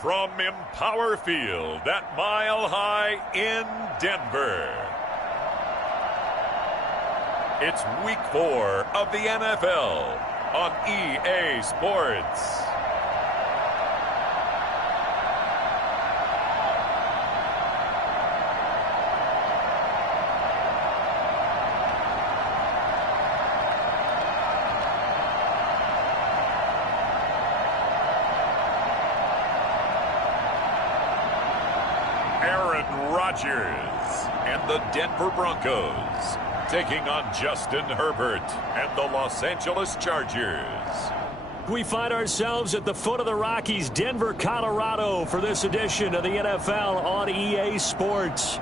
From Empower Field at Mile High in Denver, it's Week 4 of the NFL on EA Sports. Rodgers and the Denver Broncos taking on Justin Herbert and the Los Angeles Chargers. We find ourselves at the foot of the Rockies, Denver, Colorado, for this edition of the NFL on EA Sports.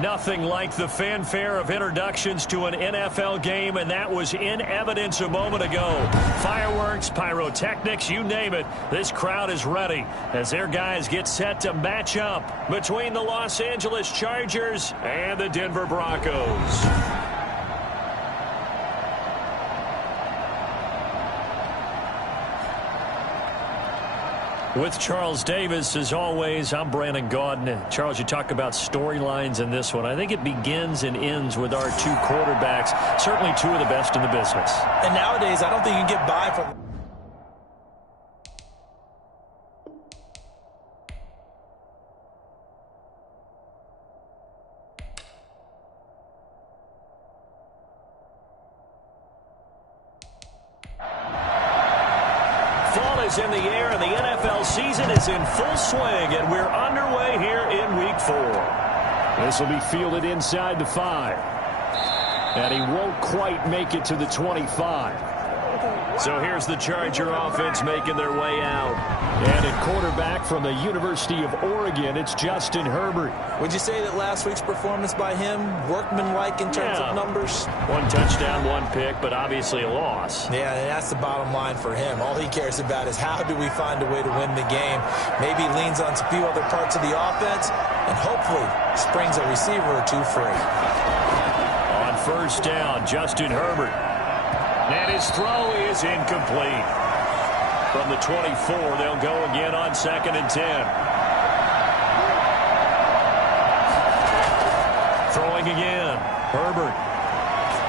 Nothing like the fanfare of introductions to an NFL game, and that was in evidence a moment ago. Fireworks, pyrotechnics, you name it. This crowd is ready as their guys get set to match up between the Los Angeles Chargers and the Denver Broncos. With Charles Davis, as always, I'm Brandon Gaudin. Charles, you talk about storylines in this one. I think it begins and ends with our two quarterbacks, certainly two of the best in the business. And nowadays, I don't think you can get by from... In the air, and the NFL season is in full swing, and we're underway here in Week 4. This will be fielded inside the 5, and he won't quite make it to the 25. So here's the Charger offense making their way out. And at quarterback from the University of Oregon, it's Justin Herbert. Would you say that last week's performance by him, workmanlike in terms of numbers? One touchdown, one pick, but obviously a loss. Yeah, and that's the bottom line for him. All he cares about is how do we find a way to win the game. Maybe leans on a few other parts of the offense, and hopefully springs a receiver or two free. On first down, Justin Herbert. And his throw is incomplete. From the 24, they'll go again on 2nd and 10. Throwing again. Herbert.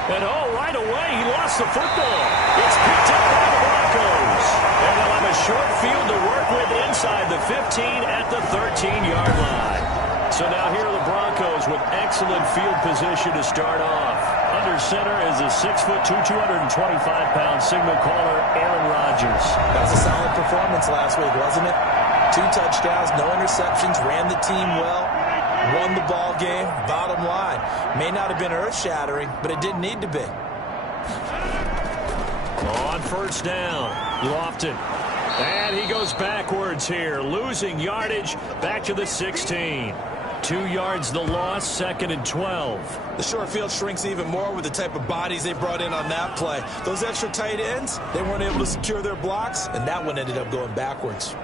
And right away, he lost the football. It's picked up by the Broncos. And they'll have a short field to work with inside the 15 at the 13-yard line. So now here are the Broncos with excellent field position to start off. Under center is a 6'2", 225-pound signal caller, Aaron Rodgers. That was a solid performance last week, wasn't it? 2 touchdowns, no interceptions, ran the team well, won the ball game. Bottom line, may not have been earth-shattering, but it didn't need to be. On first down, Lofton. And he goes backwards here, losing yardage back to the 16. 2 yards the loss, 2nd and 12. The short field shrinks even more with the type of bodies they brought in on that play. Those extra tight ends, they weren't able to secure their blocks, and that one ended up going backwards.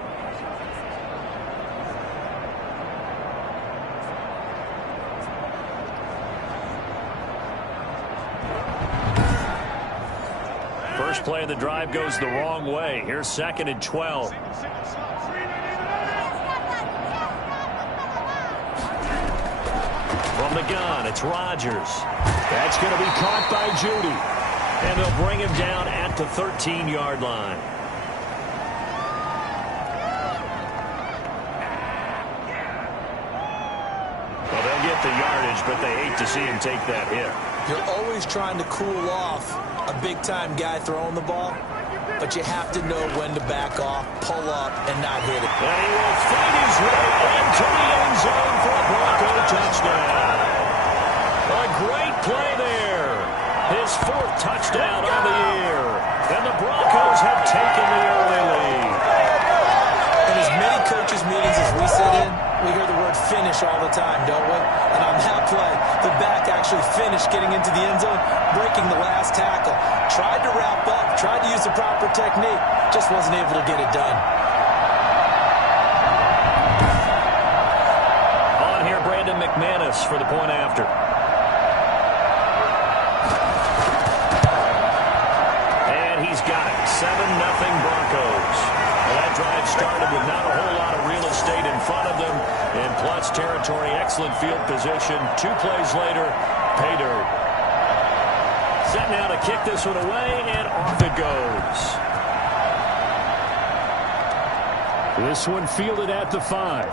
First play of the drive goes the wrong way. Here's 2nd and 12. From the gun, it's Rodgers. That's going to be caught by Judy. And they'll bring him down at the 13-yard line. Well, they'll get the yardage, but they hate to see him take that hit. You're always trying to cool off a big-time guy throwing the ball, but you have to know when to back off, pull up, and not hit it. And he will find his way into the end zone for a Bronco touchdown. A great play there. His 4th touchdown on the year. And the Broncos have taken the early lead. In as many coaches' meetings as we sit in, we hear the word finish all the time, don't we? And on that play, the back actually finished getting into the end zone, breaking the last tackle. Tried to wrap up, tried to use the proper technique, just wasn't able to get it done. On here, Brandon McManus for the point after. And he's got it. 7-0 Broncos. Well, that drive started with not a whole lot of real estate in front of them. In plus territory, excellent field position. 2 plays later, pay dirt. Set now to kick this one away, and off it goes. This one fielded at the 5.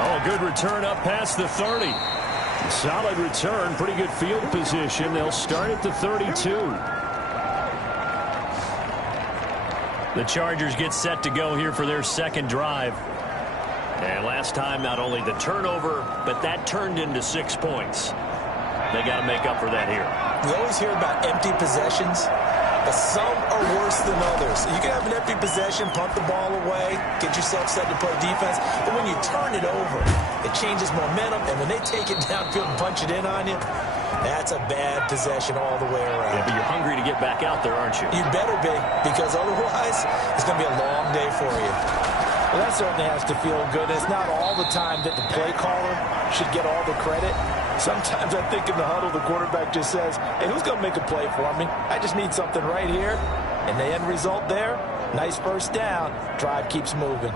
Oh, good return up past the 30. Solid return, pretty good field position. They'll start at the 32. The Chargers get set to go here for their second drive. And last time, not only the turnover, but that turned into 6 points. They got to make up for that here. We always hear about empty possessions, but some are worse than others. You can have an empty possession, punt the ball away, get yourself set to play defense, but when you turn it over, it changes momentum, and when they take it downfield and punch it in on you, that's a bad possession all the way around. Yeah, but you're hungry to get back out there, aren't you? You better be, because otherwise, it's going to be a long day for you. Well, that certainly has to feel good. It's not all the time that the play caller should get all the credit. Sometimes I think in the huddle, the quarterback just says, hey, who's going to make a play for me? I just need something right here. And the end result there, nice first down. Drive keeps moving.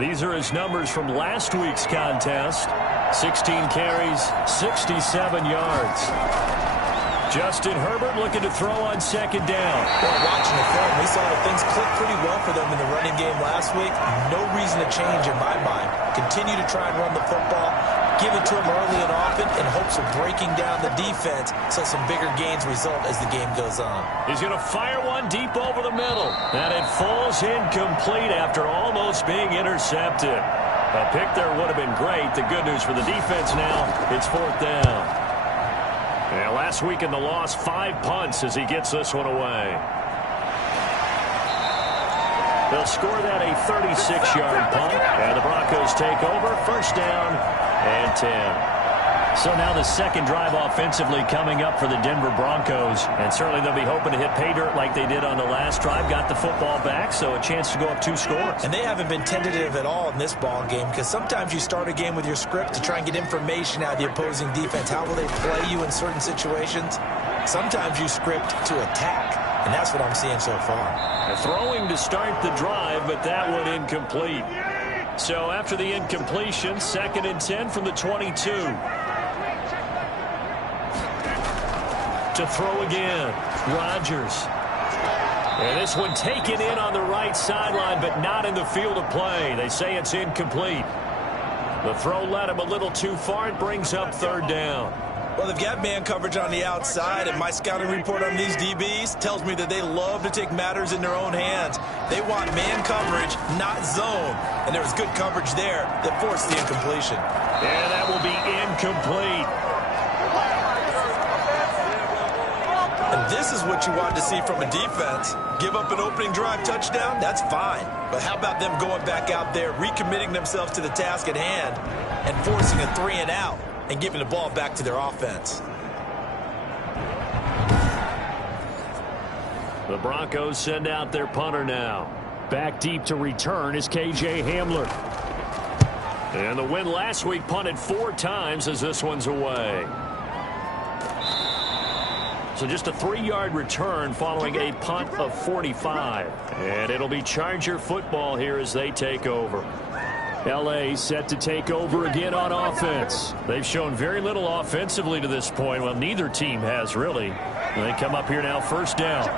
These are his numbers from last week's contest. 16 carries, 67 yards. Justin Herbert looking to throw on second down. Well, watching the film, we saw that things clicked pretty well for them in the running game last week. No reason to change in my mind. Continue to try and run the football, give it to him early and often in hopes of breaking down the defense so some bigger gains result as the game goes on. He's going to fire one deep over the middle. And it falls incomplete after almost being intercepted. A pick there would have been great. The good news for the defense now, it's 4th down. Yeah, last week in the loss, 5 punts as he gets this one away. They'll score that a 36-yard punt, and the Broncos take over. First down and 10. So now the second drive offensively coming up for the Denver Broncos. And certainly they'll be hoping to hit pay dirt like they did on the last drive. Got the football back, so a chance to go up 2 scores. And they haven't been tentative at all in this ball game, because sometimes you start a game with your script to try and get information out of the opposing defense. How will they play you in certain situations? Sometimes you script to attack, and that's what I'm seeing so far. Throwing to start the drive, but that one incomplete. So after the incompletion, 2nd and 10 from the 22. To throw again, Rodgers. And this one taken in on the right sideline, but not in the field of play. They say it's incomplete. The throw led him a little too far. It brings up 3rd down. Well, they've got man coverage on the outside, and my scouting report on these DBs tells me that they love to take matters in their own hands. They want man coverage, not zone. And there was good coverage there that forced the incompletion. And that will be incomplete. And this is what you want to see from a defense. Give up an opening drive touchdown, that's fine. But how about them going back out there, recommitting themselves to the task at hand, and forcing a 3 and out, and giving the ball back to their offense. The Broncos send out their punter now. Back deep to return is KJ Hamler. And the win last week punted 4 times as this one's away. So just a 3-yard return following a punt of 45. And it'll be Charger football here as they take over. L.A. set to take over again on offense. They've shown very little offensively to this point. Well, neither team has really. They come up here now, 1st down.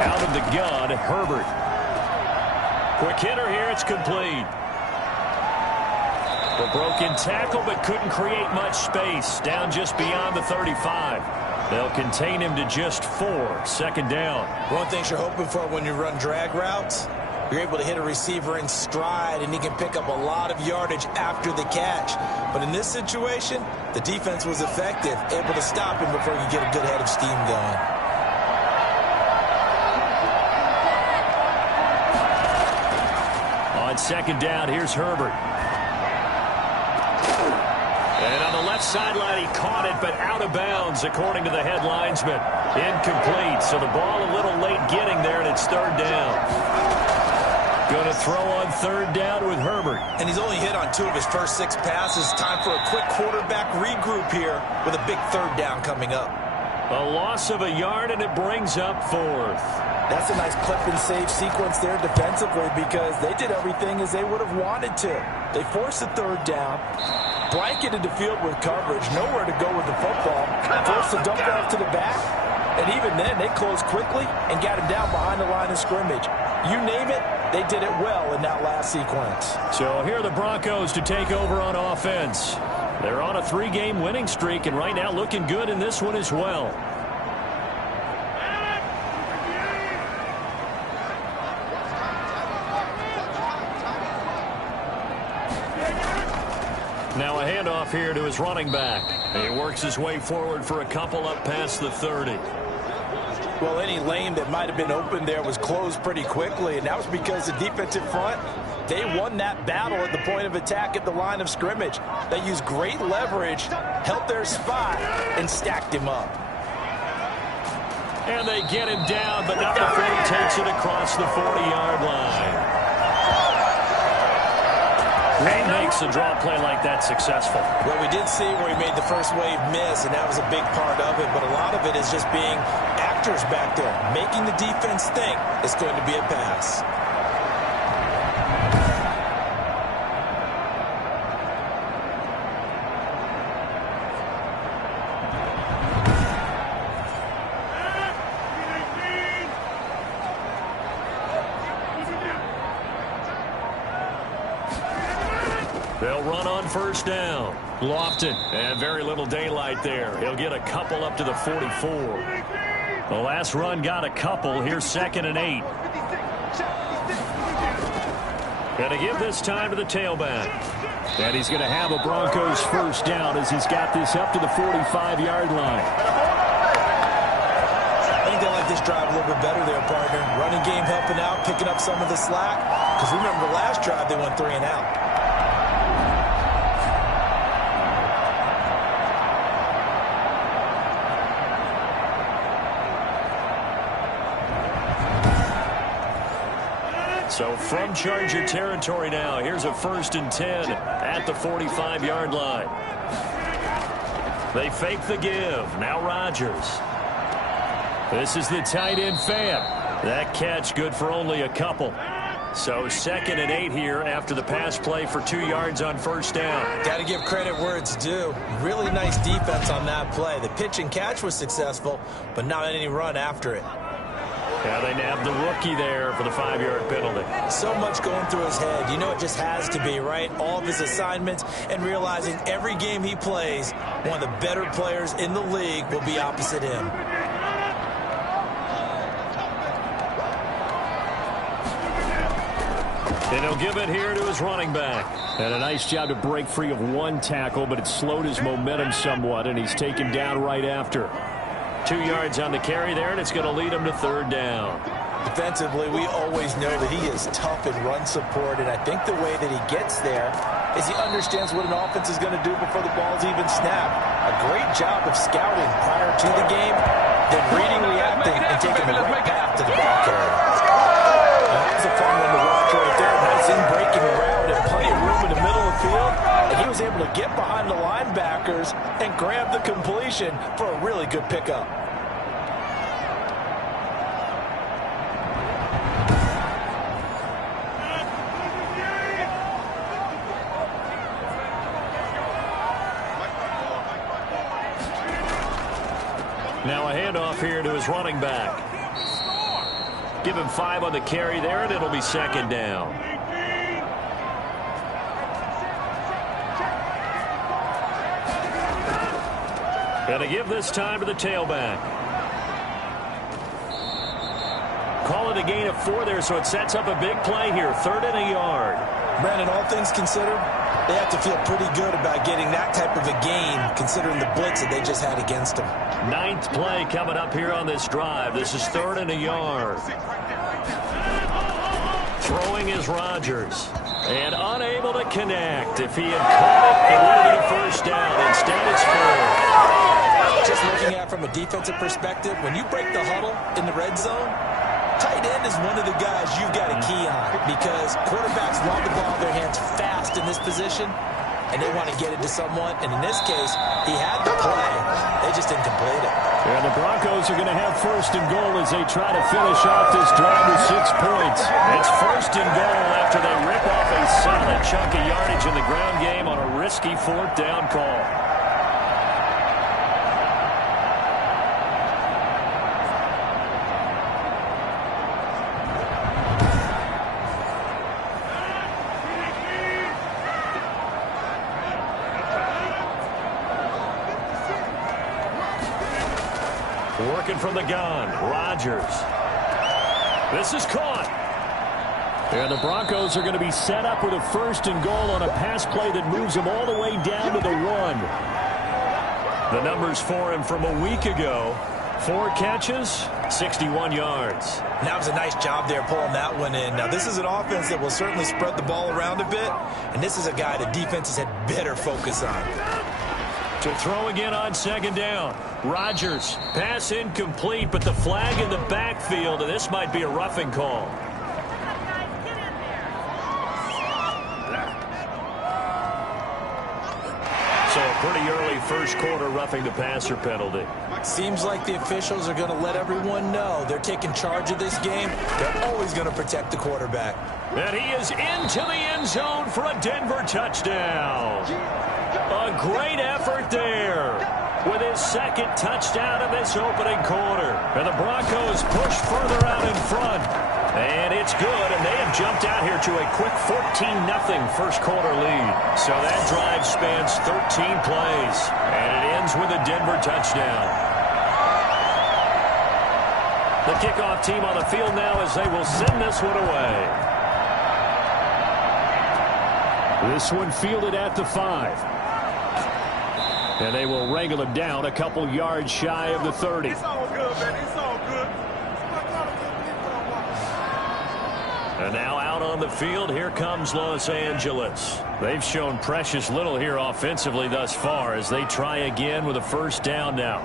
Out of the gun, Herbert. Quick hitter here, it's complete. The broken tackle, but couldn't create much space. Down just beyond the 35. They'll contain him to just 4. 2nd down. One thing you're hoping for when you run drag routes, you're able to hit a receiver in stride, and he can pick up a lot of yardage after the catch. But in this situation, the defense was effective, able to stop him before he could get a good head of steam going. On 2nd down, here's Herbert. And on the left sideline, he caught it, but out of bounds, according to the head linesman. Incomplete, so the ball a little late getting there, and it's 3rd down. Going to throw on 3rd down with Herbert. And he's only hit on 2 of his first 6 passes. Time for a quick quarterback regroup here with a big 3rd down coming up. A loss of a yard, and it brings up fourth. That's a nice clip and save sequence there defensively because they did everything as they would have wanted to. They forced the third down, blanketed the field with coverage, nowhere to go with the football, forced the dump off to the back, and even then they closed quickly and got him down behind the line of scrimmage. You name it, they did it well in that last sequence. So here are the Broncos to take over on offense. They're on a 3-game winning streak, and right now looking good in this one as well. Now a handoff here to his running back. He works his way forward for a couple up past the 30. Well, any lane that might have been open there was closed pretty quickly, and that was because the defensive front, they won that battle at the point of attack at the line of scrimmage. They used great leverage, held their spot, and stacked him up. And they get him down, but not before he takes it across the 40-yard line. What makes a draw play like that successful? Well, we did see where he made the first wave miss, and that was a big part of it. But a lot of it is just being actors back there, making the defense think it's going to be a pass. They'll run on first down. Lofton, and very little daylight there. He'll get a couple up to the 44. The last run got a couple. Here's 2nd and 8. Going to give this time to the tailback. And he's going to have a Broncos first down as he's got this up to the 45-yard line. I think they like this drive a little bit better there, partner. Running game helping out, picking up some of the slack. Because remember, the last drive they went 3 and out. So from Charger territory now, here's a 1st and 10 at the 45-yard line. They fake the give. Now Rodgers. This is the tight end Fab. That catch good for only a couple. So 2nd and 8 here after the pass play for 2 yards on first down. Got to give credit where it's due. Really nice defense on that play. The pitch and catch was successful, but not any run after it. Yeah, they nabbed the rookie there for the 5-yard penalty. So much going through his head. You know it just has to be, right? All of his assignments and realizing every game he plays, one of the better players in the league will be opposite him. And he'll give it here to his running back. And a nice job to break free of one tackle, but it slowed his momentum somewhat, and he's taken down right after. 2 yards on the carry there, and it's going to lead him to 3rd down. Defensively, we always know that he is tough in run support, and I think the way that he gets there is he understands what an offense is going to do before the ball's even snapped. A great job of scouting prior to the game, then reading, reacting, and taking the right path to the ball carrier. That was a fun one to watch right there. Nice in-breaking route and plenty of room in the middle of the field. And he was able to get behind the linebackers and grab the completion for a really good pickup. Now a handoff here to his running back. Give him 5 on the carry there, and it'll be 2nd down. Going to give this time to the tailback. Call it a gain of 4 there, so it sets up a big play here. 3rd and a yard. Brandon, all things considered, they have to feel pretty good about getting that type of a gain, considering the blitz that they just had against them. 9th play coming up here on this drive. This is 3rd and a yard. Throwing is Rodgers. And unable to connect. If he had caught it, it would have been a first down. Instead, it's 4th. Just looking at it from a defensive perspective, when you break the huddle in the red zone, tight end is one of the guys you've got to key on because quarterbacks want the ball in their hands fast in this position. and they want to get it to someone. And in this case, he had the play. They just didn't complete it. And the Broncos are going to have first and goal as they try to finish off this drive with 6 points. It's first and goal after they rip off a solid chunk of yardage in the ground game on a risky 4th down call. Working from the gun, Rodgers. This is caught. And the Broncos are going to be set up with a first and goal on a pass play that moves them all the way down to the 1. The numbers for him from a week ago: 4 catches, 61 yards. That was a nice job there pulling that one in. Now, this is an offense that will certainly spread the ball around a bit, and this is a guy the defenses had better focus on. To throw again on 2nd down. Rodgers, pass incomplete, but the flag in the backfield, and this might be a roughing call. So a pretty early first quarter roughing the passer penalty. Seems like the officials are going to let everyone know they're taking charge of this game. They're always going to protect the quarterback. And he is into the end zone for a Denver touchdown. A great effort there with his 2nd touchdown of this opening quarter. And the Broncos push further out in front. And it's good, and they have jumped out here to a quick 14-0 first quarter lead. So that drive spans 13 plays, and it ends with a Denver touchdown. The kickoff team on the field now as they will send this one away. This one fielded at the 5. And they will wrangle him down a couple yards shy of the 30. It's all good, man. It's all good. And now out on the field, here comes Los Angeles. They've shown precious little here offensively thus far as they try again with a first down now.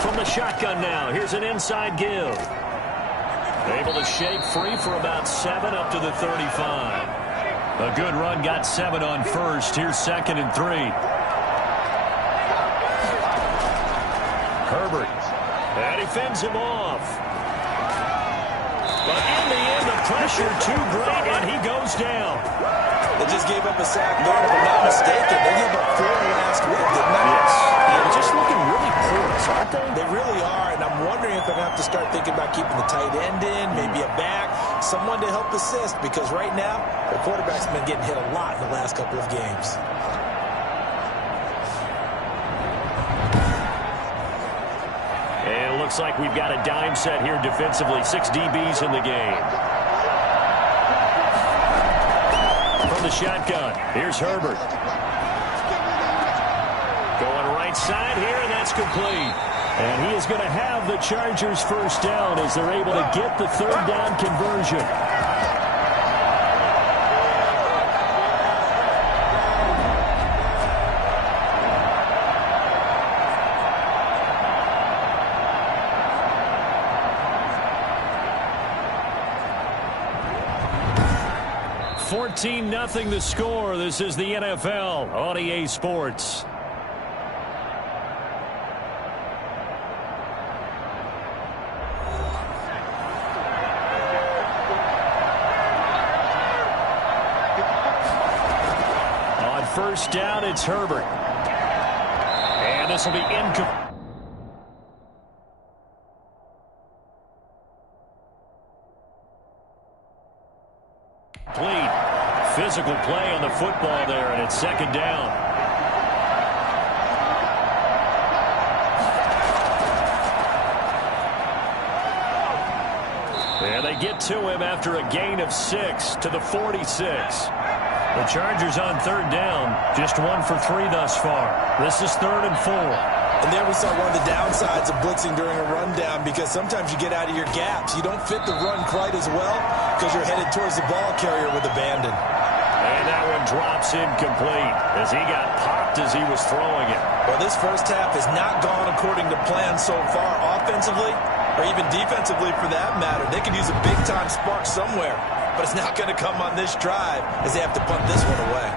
From the shotgun now, here's an inside give. Able to shake free for about 7 up to the 35. A good run got 7 on first. Here's 2nd and 3. Herbert. And he fends him off. But in the end, the pressure too great, and he goes down. They just gave up a sack there, if I'm not mistaken. They gave up 4 last week, didn't they? Yes. They're just looking really porous, aren't they? They really are, and I'm wondering if they're going to have to start thinking about keeping the tight end in, maybe a back, someone to help assist, because right now, the quarterback's been getting hit a lot in the last couple of games. And it looks like we've got a dime set here defensively. 6 DBs in the game. From the shotgun, here's Herbert. Going right side here, and that's complete. And he is going to have the Chargers first down as they're able to get the 3rd down conversion. $14-0 the score. This is the NFL on EA Sports. On first down, it's Herbert. And this will be incomplete. Physical play on the football there, and it's 2nd down. And they get to him after a gain of 6 to the 46. The Chargers on 3rd down, just 1 for 3 thus far. This is 3rd and 4. And there we saw one of the downsides of blitzing during a rundown, because sometimes you get out of your gaps. You don't fit the run quite as well because you're headed towards the ball carrier with abandon. And that one drops incomplete as he got popped as he was throwing it. Well, this first half has not gone according to plan so far offensively or even defensively for that matter. They could use a big-time spark somewhere, but it's not going to come on this drive as they have to punt this one away.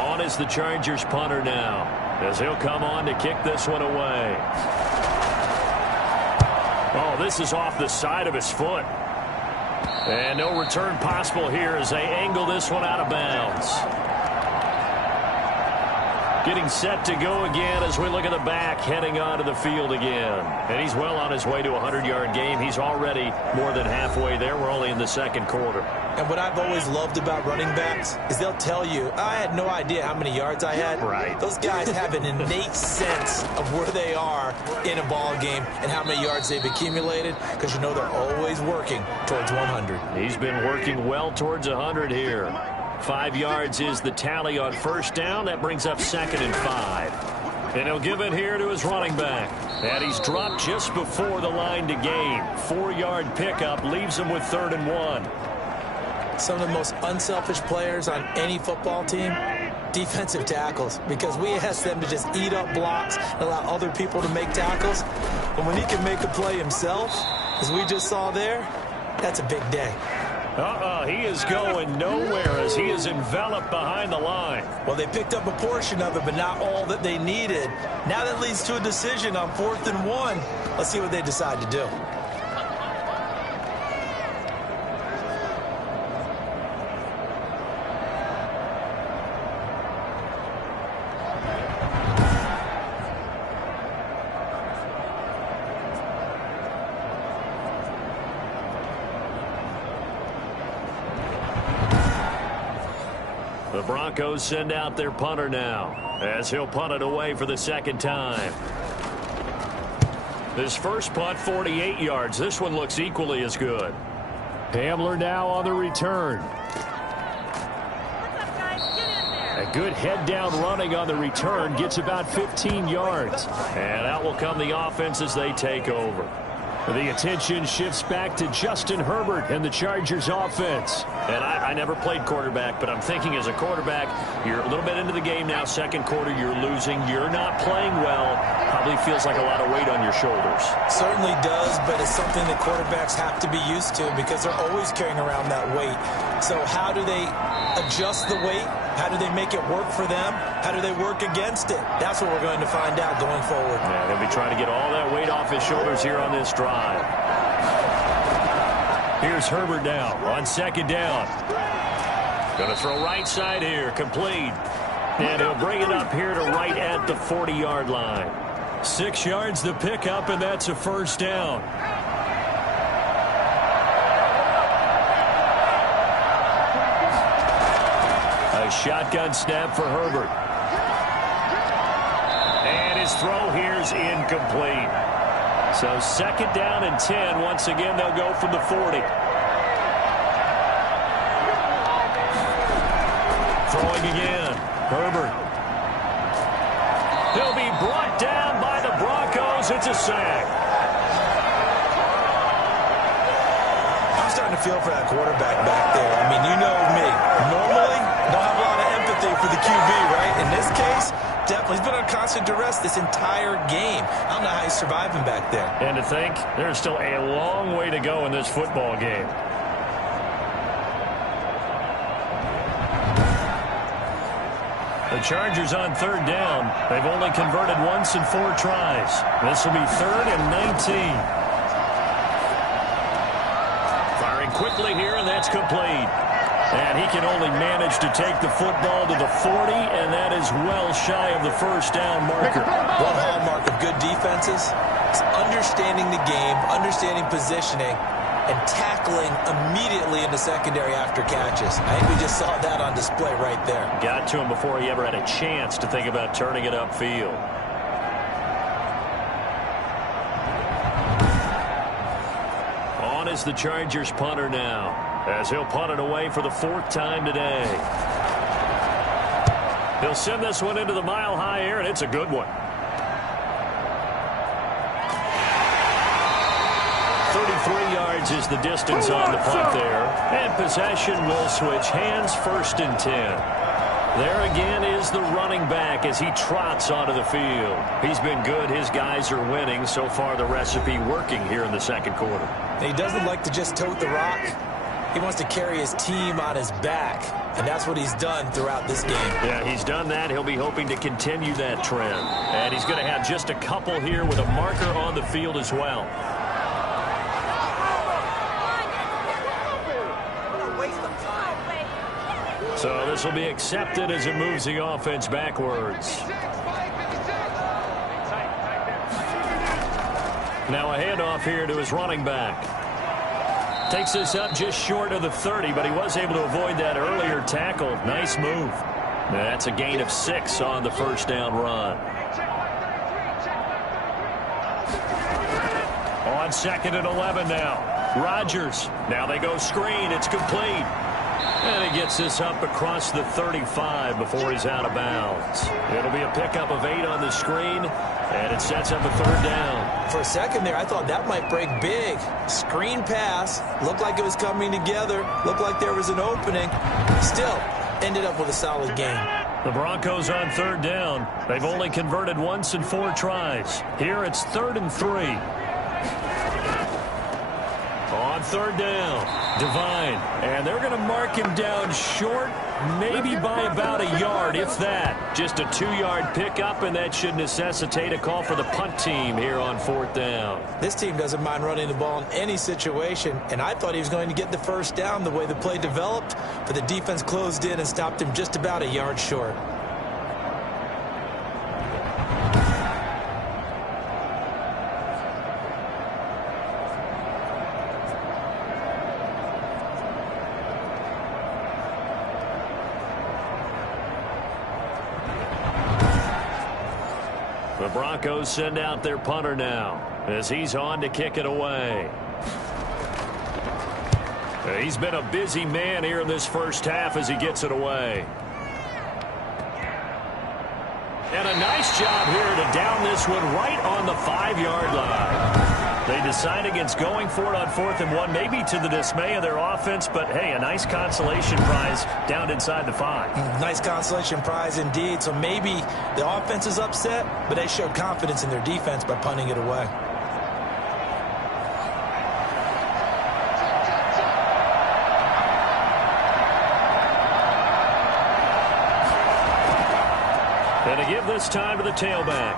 On is the Chargers punter now as he'll come on to kick this one away. Oh, this is off the side of his foot. And no return possible here as they angle this one out of bounds. Getting set to go again as we look at the back, heading onto the field again. And he's well on his way to a 100-yard game. He's already more than halfway there. We're only in the second quarter. And what I've always loved about running backs is they'll tell you, I had no idea how many yards I had. Right. Those guys have an innate sense of where they are in a ball game and how many yards they've accumulated because you know they're always working towards 100. He's been working well towards 100 here. 5 yards is the tally on first down. That brings up 2nd and 5. And he'll give it here to his running back. And he's dropped just before the line to gain. 4-yard pickup leaves him with 3rd and 1. Some of the most unselfish players on any football team, defensive tackles, because we ask them to just eat up blocks and allow other people to make tackles. But when he can make a play himself, as we just saw there, that's a big day. He is going nowhere as he is enveloped behind the line. Well, they picked up a portion of it, but not all that they needed. Now that leads to a decision on 4th and 1. Let's see what they decide to do. The Broncos send out their punter now as he'll punt it away for the 2nd time. This first punt, 48 yards. This one looks equally as good. Hamler now on the return. A good head down running on the return. Gets about 15 yards. And out will come the offense as they take over. The attention shifts back to Justin Herbert and the Chargers offense. And I never played quarterback, but I'm thinking as a quarterback, you're a little bit into the game now. Second quarter, you're losing. You're not playing well. Probably feels like a lot of weight on your shoulders. Certainly does, but it's something that quarterbacks have to be used to because they're always carrying around that weight. So how do they adjust the weight? How do they make it work for them? How do they work against it? That's what we're going to find out going forward. Yeah, they'll be trying to get all that weight off his shoulders here on this drive. Here's Herbert now on 2nd down. Going to throw right side here, complete. And he'll bring it up here to right at the 40-yard line. 6 yards the pickup, and that's a 1st down. A shotgun snap for Herbert. And his throw here's incomplete. So 2nd down and 10. Once again, they'll go from the 40. Throwing again. Herbert. He'll be brought down by the Broncos. It's a sack. I'm starting to feel for that quarterback back there. I mean, you know me. Normally, don't have a lot of empathy for the QB, right? In this case, definitely. He's been on constant duress this entire game. I don't know how he's surviving back there. And to think, there's still a long way to go in this football game. The Chargers on 3rd down. They've only converted once in 4 tries. This will be 3rd and 19. Firing quickly here, and that's complete. And he can only manage to take the football to the 40, and that is well shy of the 1st down marker. One hallmark of good defenses is understanding the game, understanding positioning, and tackling immediately in the secondary after catches. I think we just saw that on display right there. Got to him before he ever had a chance to think about turning it upfield. On is the Chargers punter now, as he'll punt it away for the 4th time today. He'll send this one into the mile-high air, and it's a good one. 33 yards is the distance on the punt there. And possession will switch hands, 1st and 10. There again is the running back as he trots onto the field. He's been good. His guys are winning. So far, the recipe working here in the second quarter. He doesn't like to just tote the rock. He wants to carry his team on his back, and that's what he's done throughout this game. Yeah, he's done that. He'll be hoping to continue that trend. And he's going to have just a couple here with a marker on the field as well. So this will be accepted as it moves the offense backwards. Now a handoff here to his running back. Takes this up just short of the 30, but he was able to avoid that earlier tackle. Nice move. That's a gain of 6 on the first down run. On 2nd and 11 now. Rodgers. Now they go screen. It's complete. And he gets this up across the 35 before he's out of bounds. It'll be a pickup of 8 on the screen, and it sets up a 3rd down. For a second there, I thought that might break big. Screen pass. Looked like it was coming together. Looked like there was an opening. Still, ended up with a solid gain. The Broncos on 3rd down. They've only converted once in 4 tries. Here it's 3rd and 3. On 3rd down, Devine, and they're going to mark him down short, maybe by about a yard, if that. Just a 2-yard pickup, and that should necessitate a call for the punt team here on 4th down. This team doesn't mind running the ball in any situation, and I thought he was going to get the 1st down the way the play developed, but the defense closed in and stopped him just about a yard short. The Broncos send out their punter now as he's on to kick it away. He's been a busy man here in this first half as he gets it away. And a nice job here to down this one right on the 5-yard line. They decide against going for it on 4th and 1, maybe to the dismay of their offense, but hey, a nice consolation prize down inside the 5. Nice consolation prize indeed. So maybe the offense is upset, but they show confidence in their defense by punting it away. And to give this time to the tailback.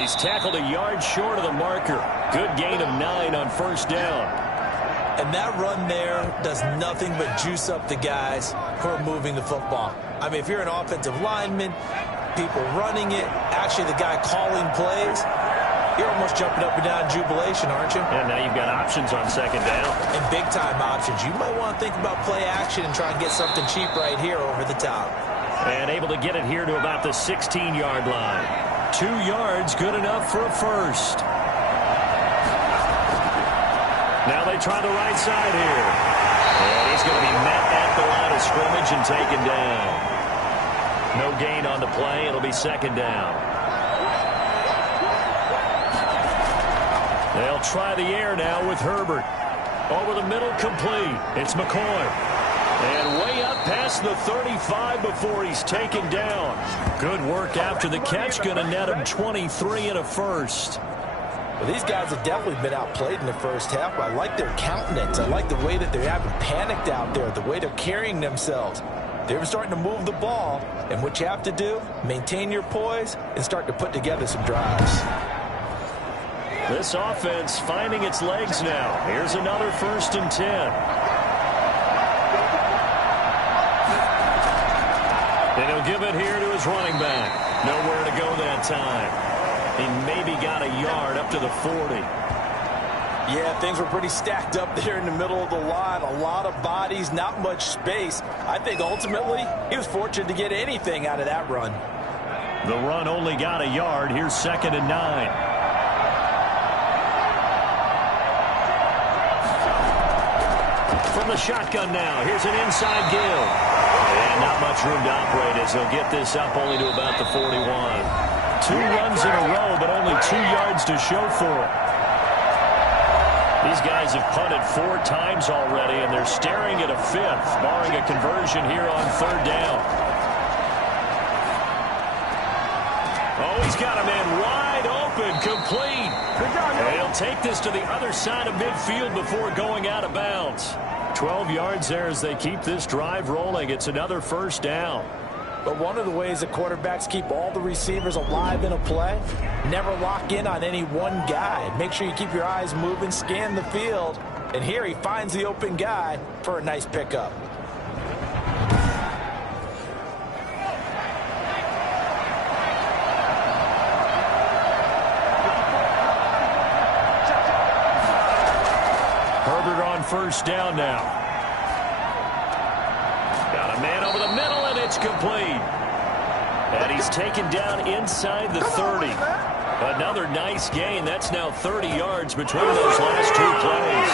He's tackled a yard short of the marker. Good gain of 9 on 1st down. And that run there does nothing but juice up the guys who are moving the football. I mean, if you're an offensive lineman, people running it, actually the guy calling plays, you're almost jumping up and down in jubilation, aren't you? And now you've got options on 2nd down. And big-time options. You might want to think about play action and try and get something cheap right here over the top. And able to get it here to about the 16-yard line. 2 yards, good enough for a 1st. Now they try the right side here. And he's going to be met at the line of scrimmage and taken down. No gain on the play. It'll be 2nd down. They'll try the air now with Herbert. Over the middle, complete. It's McCoy. And way up past the 35 before he's taken down. Good work after the catch. Going to net him 23 and a 1st. Well, these guys have definitely been outplayed in the first half. But I like their countenance. I like the way that they haven't panicked out there, the way they're carrying themselves. They're starting to move the ball. And what you have to do, maintain your poise and start to put together some drives. This offense finding its legs now. Here's another 1st and 10. And he'll give it here to his running back. Nowhere to go that time. He maybe got a yard up to the 40. Yeah, things were pretty stacked up there in the middle of the line. A lot of bodies, not much space. I think ultimately he was fortunate to get anything out of that run. The run only got a yard. Here's 2nd and 9. From the shotgun now. Here's an inside give. And not much room to operate as they'll get this up only to about the 41. 2 runs in a row, but only 2 yards to show for it. These guys have punted 4 times already, and they're staring at a 5th, barring a conversion here on 3rd down. Oh, he's got a man wide open, complete. And he'll take this to the other side of midfield before going out of bounds. 12 yards there as they keep this drive rolling. It's another first down. But one of the ways that quarterbacks keep all the receivers alive in a play, never lock in on any one guy. Make sure you keep your eyes moving, scan the field. And here he finds the open guy for a nice pickup. Herbert on first down now. Got a man over the middle, and it's complete. And he's taken down inside the 30. Another nice gain. That's now 30 yards between those last two plays.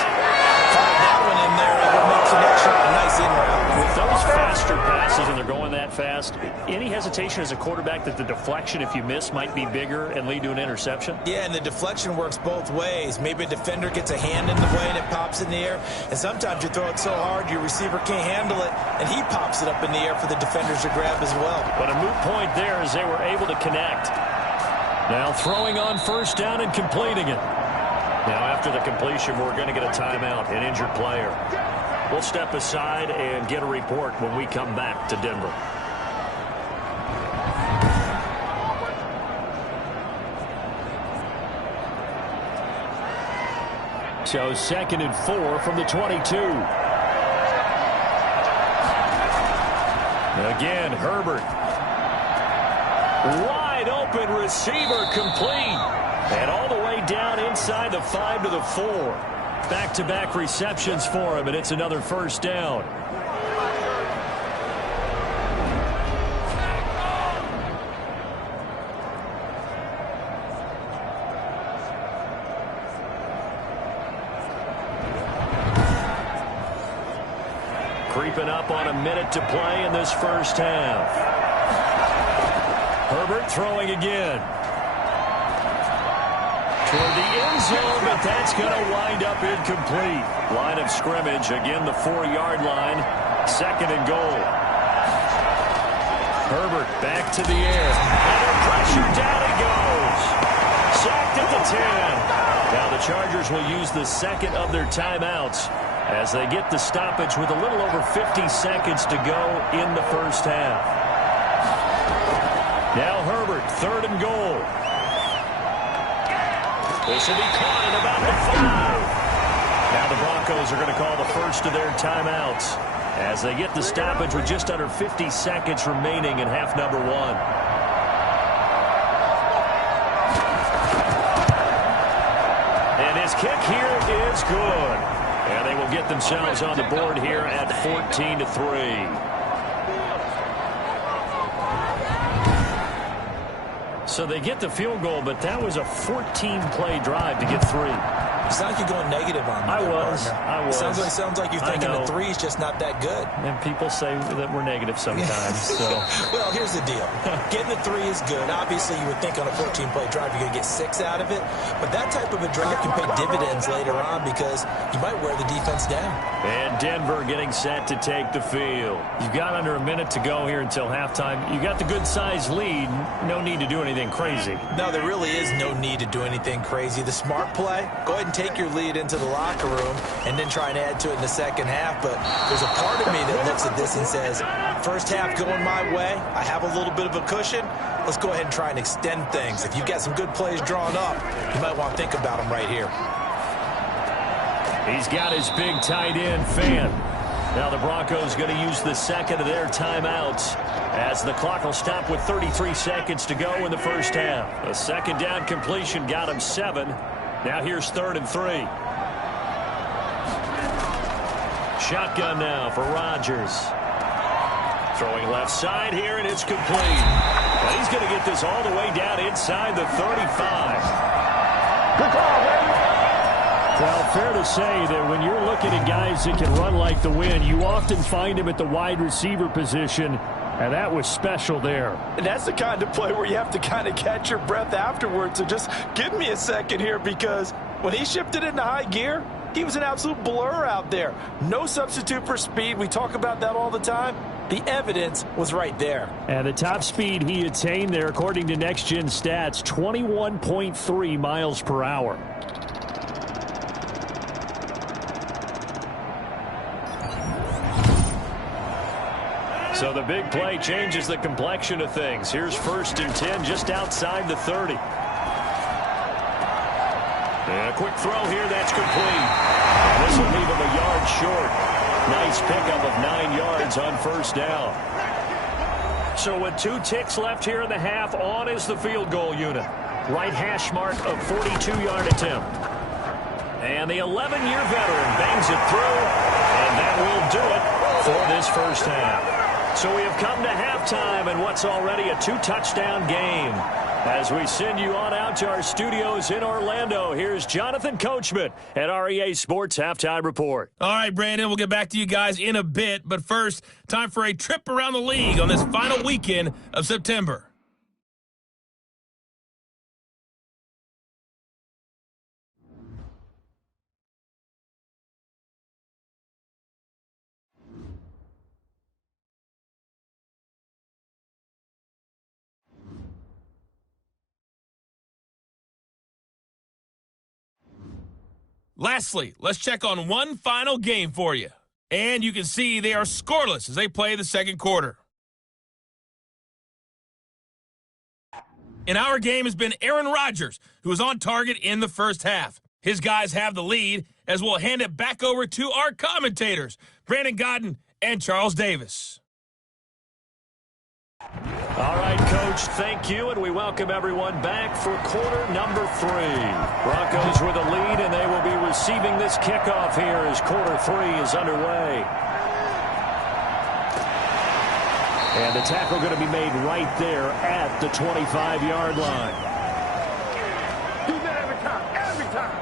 Find that one in there. No connection. A nice in route. With those faster passes, and they're going that fast, any hesitation as a quarterback that the deflection, if you miss, might be bigger and lead to an interception? Yeah, and the deflection works both ways. Maybe a defender gets a hand in the way and it pops in the air. And sometimes you throw it so hard your receiver can't handle it, and he pops it up in the air for the defenders to grab as well. But a moot point there as they were able to connect. Now throwing on first down and completing it. Now after the completion, we're going to get a timeout, an injured player. We'll step aside and get a report when we come back to Denver. So 2nd and 4 from the 22. Again, Herbert. Wide open receiver, complete. And all the way down inside the 5 to the 4. Back-to-back receptions for him, and it's another first down. Creeping up on a minute to play in this first half. Herbert throwing again. Toward the end zone, but that's going to wind up incomplete. Line of scrimmage, again the 4-yard line. 2nd and goal. Herbert back to the air. Under pressure, down he goes. Sacked at the 10. Now the Chargers will use the second of their timeouts as they get the stoppage with a little over 50 seconds to go in the first half. Now Herbert, 3rd and goal. This will be caught at about the 5. Now the Broncos are going to call the first of their timeouts as they get the stoppage with just under 50 seconds remaining in half number 1. And his kick here is good. And they will get themselves on the board here at 14-3. So they get the field goal, but that was a 14-play drive to get 3. You sound like you're going negative on me. I was. Sounds like you're thinking the 3 is just not that good. And people say that we're negative sometimes. So. Well, here's the deal. Getting the 3 is good. Obviously, you would think on a 14-play drive you're going to get 6 out of it. But that type of a drive can pay dividends later on because you might wear the defense down. And Denver getting set to take the field. You've got under a minute to go here until halftime. You got the good-sized lead. No need to do anything crazy. No, there really is no need to do anything crazy. The smart play, go ahead and take your lead into the locker room and then try and add to it in the second half. But there's a part of me that looks at this and says, first half going my way, I have a little bit of a cushion. Let's go ahead and try and extend things. If you've got some good plays drawn up, you might want to think about them right here. He's got his big tight end, Fan. Now the Broncos going to use the second of their timeouts as the clock will stop with 33 seconds to go in the first half. A second down completion got him 7. Now here's 3rd and 3. Shotgun now for Rodgers. Throwing left side here, and it's complete. And he's going to get this all the way down inside the 35. Good call, baby. Well, fair to say that when you're looking at guys that can run like the wind, you often find him at the wide receiver position, and that was special there. And that's the kind of play where you have to kind of catch your breath afterwards. So just give me a second here, because when he shifted into high gear, He was an absolute blur out there. No substitute for speed. We talk about that all the time. The evidence was right there. And the top speed he attained there, according to Next Gen Stats, 21.3 miles per hour. So the big play changes the complexion of things. Here's 1st and 10 just outside the 30. And a quick throw here, that's complete. And this will leave him a yard short. Nice pickup of 9 yards on 1st down. So with 2 ticks left here in the half, on is the field goal unit. Right hash mark of 42-yard attempt. And the 11-year veteran bangs it through, and that will do it for this first half. So we have come to halftime in what's already a 2-touchdown game. As we send you on out to our studios in Orlando, here's Jonathan Coachman at REA Sports Halftime Report. All right, Brandon, we'll get back to you guys in a bit. But first, time for a trip around the league on this final weekend of September. Lastly, let's check on one final game for you. And you can see they are scoreless as they play the second quarter. And our game has been Aaron Rodgers, who was on target in the first half. His guys have the lead, as we'll hand it back over to our commentators, Brandon Godden and Charles Davis. All right, Coach, thank you, and we welcome everyone back for quarter number 3. Broncos with a lead, and they will be receiving this kickoff here as quarter 3 is underway. And the tackle going to be made right there at the 25-yard line. Do that every time, every time.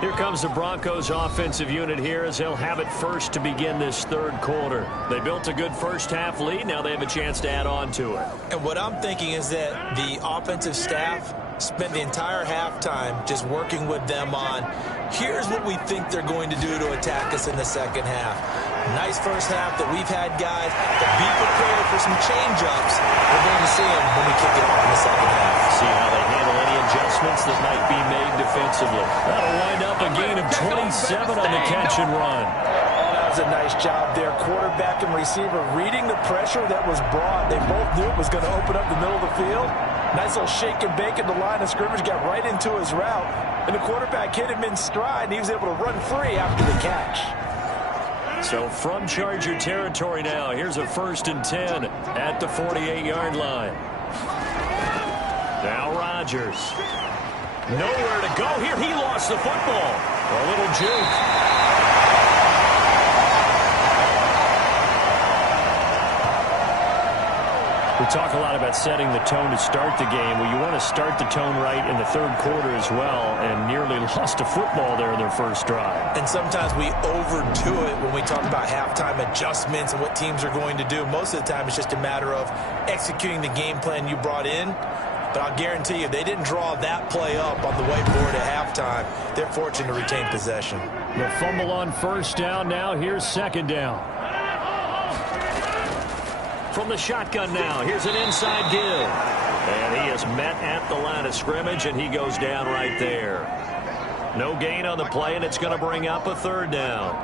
Here comes the Broncos offensive unit here as they'll have it first to begin this third quarter. They built a good first half lead. Now they have a chance to add on to it. And what I'm thinking is that the offensive staff spent the entire halftime just working with them on, here's what we think they're going to do to attack us in the second half. Nice first half that we've had guys, but be prepared for some change-ups. We're going to see them when we kick it off in the second half. See how they handle any adjustments that might be made defensively. That'll wind up a gain of 27 on the catch and run. That was a nice job there. Quarterback and receiver reading the pressure that was brought. They both knew it was going to open up the middle of the field. Nice little shake and bake at the line of scrimmage, got right into his route. And the quarterback hit him in stride, and he was able to run free after the catch. So from Charger territory now, here's a 1st and 10 at the 48-yard line. Now Rodgers. Nowhere to go here. He lost the football. A little juke. We talk a lot about setting the tone to start the game. Well, you want to start the tone right in the third quarter as well, and nearly lost a football there in their first drive. And sometimes we overdo it when we talk about halftime adjustments and what teams are going to do. Most of the time it's just a matter of executing the game plan you brought in. But I'll guarantee you, they didn't draw that play up on the whiteboard at halftime. They're fortunate to retain possession. The fumble on first down now. Here's second down. From the shotgun now, here's an inside give. And he is met at the line of scrimmage, and he goes down right there. No gain on the play, and it's going to bring up a third down.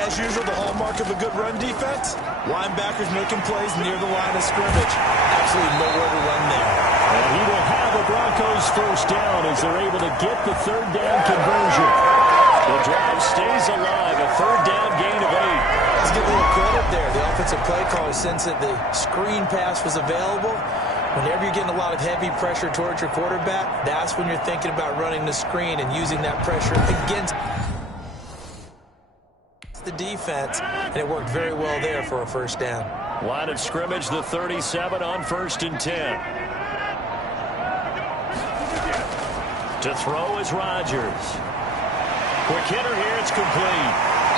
As usual, the hallmark of a good run defense, linebackers making plays near the line of scrimmage. Absolutely nowhere to run there. And he will have a Broncos first down as they're able to get the third down conversion. The drive stays alive, a third down gain of 8. Let's give a little credit there. The offensive play caller, since that the screen pass was available, whenever you're getting a lot of heavy pressure towards your quarterback, that's when you're thinking about running the screen and using that pressure against the defense, and it worked very well there for a first down. Line of scrimmage, the 37 on 1st and 10. To throw is Rodgers. Quick hitter here, it's complete.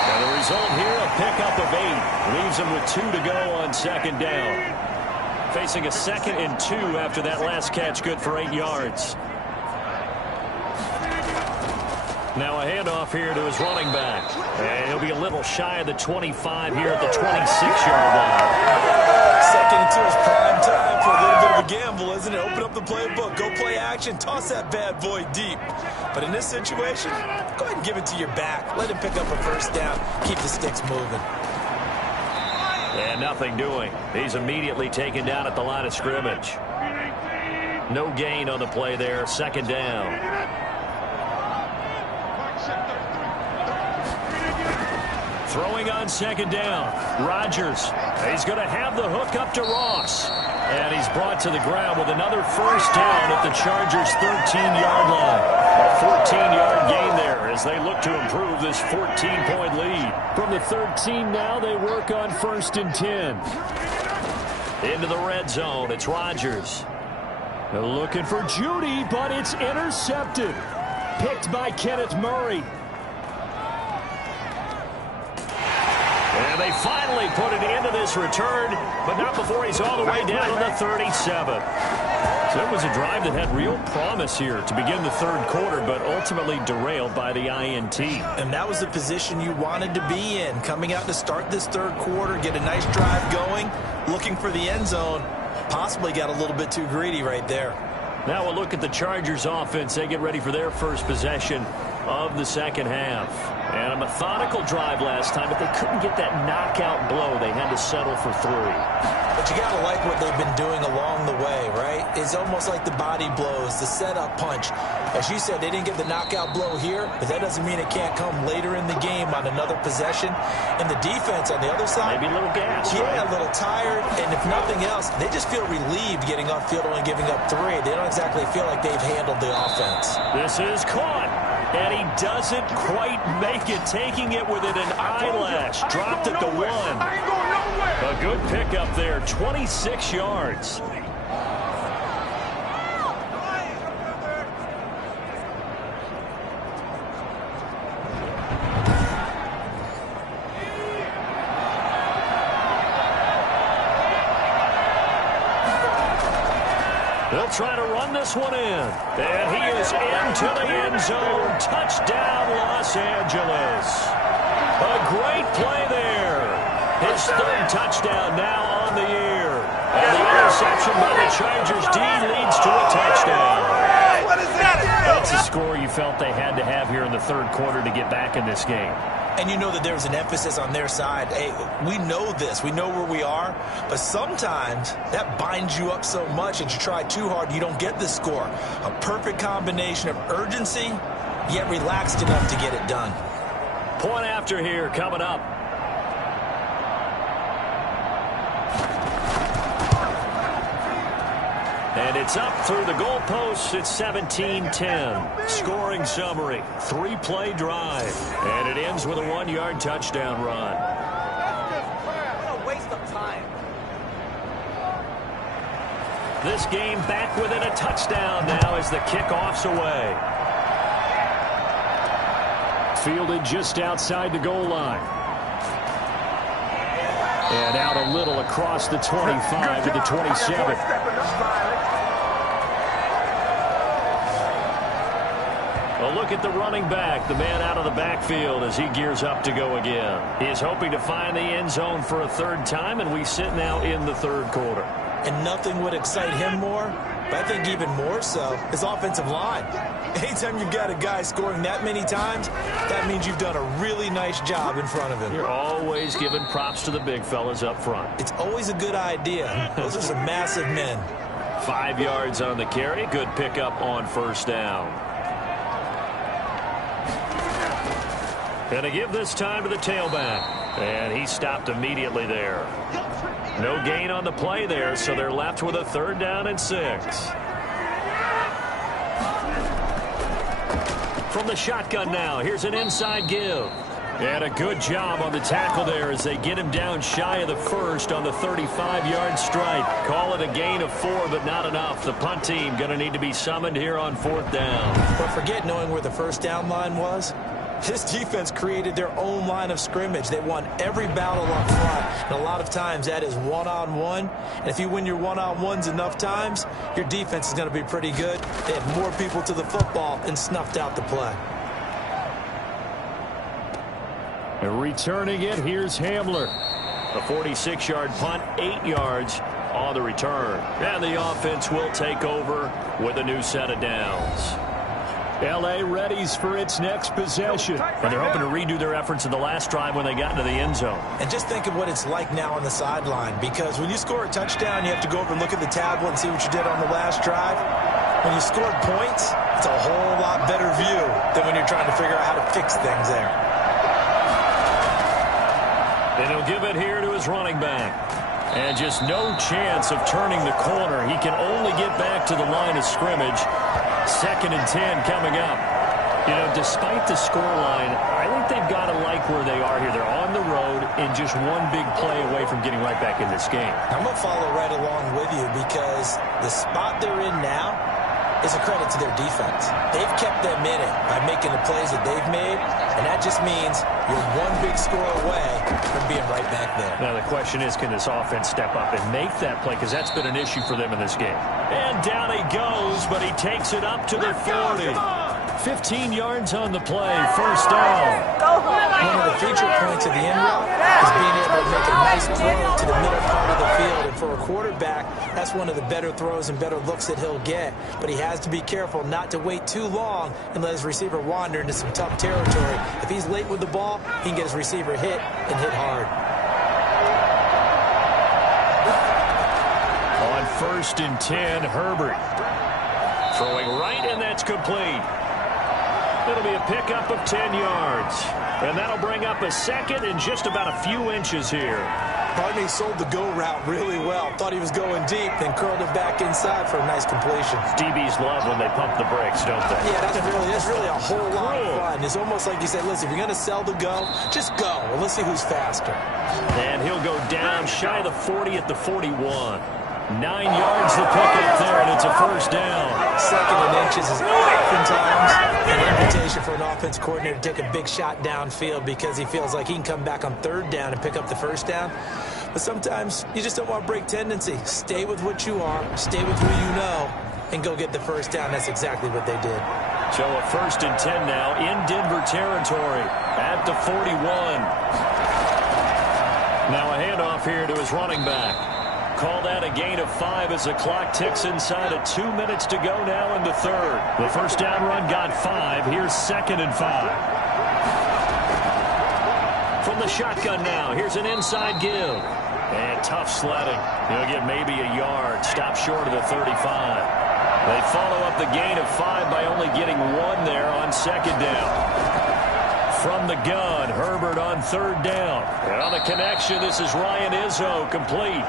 And the result here, a pickup of 8. Leaves him with 2 to go on second down. Facing a 2nd and 2 after that last catch, good for 8 yards. Now a handoff here to his running back. And he'll be a little shy of the 25 here at the 26-yard line. Second into his prime time for a little bit of a gamble, isn't it? Open up the playbook, go play action, toss that bad boy deep. But in this situation, go ahead and give it to your back. Let him pick up a first down. Keep the sticks moving. And nothing doing. He's immediately taken down at the line of scrimmage. No gain on the play there. Second down. Throwing on second down. Rodgers. He's going to have the hook up to Ross. And he's brought to the ground with another first down at the Chargers' 13-yard line. A 14-yard gain there as they look to improve this 14-point lead. From the 13 now, they work on 1st and 10. Into the red zone, it's Rodgers. Looking for Judy, but it's intercepted. Picked by Kenneth Murray. And they finally put it into this return, but not before he's all the way down to the 37. So it was a drive that had real promise here to begin the third quarter, but ultimately derailed by the INT. And that was the position you wanted to be in, coming out to start this third quarter, get a nice drive going, looking for the end zone. Possibly got a little bit too greedy right there. Now we'll look at the Chargers offense. They get ready for their first possession of the second half. And a methodical drive last time, but they couldn't get that knockout blow. They had to settle for 3. But you got to like what they've been doing along the way, right? It's almost like the body blows, the setup punch. As you said, they didn't get the knockout blow here, but that doesn't mean it can't come later in the game on another possession. And the defense on the other side, maybe a little gas. Yeah, right? A little tired. And if nothing else, they just feel relieved getting upfield, only giving up 3. They don't exactly feel like they've handled the offense. This is caught. And he doesn't quite make it, taking it within an eyelash. Dropped at the 1. A good pickup there, 26 yards. They'll try to run this one in. And he is into the end zone. Touchdown, Los Angeles. A great play there. His third touchdown now on the year. And the interception by the Chargers D leads to a touchdown. That's a score you felt they had to have here in the third quarter to get back in this game. And you know that there's an emphasis on their side. Hey, we know this. We know where we are. But sometimes that binds you up so much that you try too hard, you don't get the score. A perfect combination of urgency, yet relaxed enough to get it done. Point after here coming up. And it's up through the goalposts. It's 17-10. Scoring summary. 3-play drive. And it ends with a 1-yard touchdown run. What a waste of time. This game back within a touchdown now as the kickoff's away. Fielded just outside the goal line. And out a little across the 25 to the 27. A look at the running back, the man out of the backfield as he gears up to go again. He is hoping to find the end zone for a third time, and we sit now in the third quarter. And nothing would excite him more, but I think even more so, his offensive line. Anytime you've got a guy scoring that many times, that means you've done a really nice job in front of him. You're always giving props to the big fellas up front. It's always a good idea. Those are some massive men. 5 yards on the carry. Good pickup on first down. Gonna give this time to the tailback. And he stopped immediately there. No gain on the play there, so they're left with a 3rd down and 6. From the shotgun now, here's an inside give. And a good job on the tackle there as they get him down shy of the first on the 35-yard strike. Call it a gain of 4, but not enough. The punt team going to need to be summoned here on 4th down. But forget knowing where the first down line was. This defense created their own line of scrimmage. They won every battle up front. And a lot of times that is one-on-one. And if you win your one-on-ones enough times, your defense is going to be pretty good. They had more people to the football and snuffed out the play. And returning it, here's Hamler. A 46-yard punt, 8 yards on the return. And the offense will take over with a new set of downs. L.A. readies for its next possession. And they're hoping to redo their efforts in the last drive when they got into the end zone. And just think of what it's like now on the sideline, because when you score a touchdown, you have to go over and look at the tablet and see what you did on the last drive. When you scored points, it's a whole lot better view than when you're trying to figure out how to fix things there. And he'll give it here to his running back. And just no chance of turning the corner. He can only get back to the line of scrimmage. 2nd and 10 coming up. You know, despite the scoreline, I think they've got to like where they are here. They're on the road and just one big play away from getting right back in this game. I'm going to follow right along with you because the spot they're in now is a credit to their defense. They've kept them in it by making the plays that they've made, and that just means you're one big score away from being right back there. Now the question is, can this offense step up and make that play? Because that's been an issue for them in this game. And down he goes, but he takes it up to the 40. 15 yards on the play, first down. One of the feature points of the end route is being able to make a nice throw to the middle part of the field. And for a quarterback, that's one of the better throws and better looks that he'll get. But he has to be careful not to wait too long and let his receiver wander into some tough territory. If he's late with the ball, he can get his receiver hit and hit hard. On 1st and 10, Herbert. Throwing right, and that's complete. It'll be a pickup of 10 yards. And that'll bring up a 2nd and just about a few inches here. Barney sold the go route really well. Thought he was going deep, then curled it back inside for a nice completion. DBs love when they pump the brakes, don't they? Yeah, that's really a whole lot of fun. It's almost like you said, listen, if you're going to sell the go, just go. Well, let's see who's faster. And he'll go down shy of the 40 at the 41. 9 yards to pick up there, and it's a first down. 2nd and inches is oftentimes an invitation for an offense coordinator to take a big shot downfield because he feels like he can come back on 3rd down and pick up the first down. But sometimes you just don't want to break tendency. Stay with what you are, stay with who you know, and go get the first down. That's exactly what they did. So a 1st and 10 now in Denver territory at the 41. Now a handoff here to his running back. Called out a gain of 5 as the clock ticks inside of 2 minutes to go now in the 3rd. The first down run got 5. Here's 2nd and 5. From the shotgun now, here's an inside give. And tough sledding. He'll get maybe a yard. Stop short of the 35. They follow up the gain of 5 by only getting 1 there on 2nd down. From the gun, Herbert on 3rd down. And on the connection, this is Ryan Izzo, complete.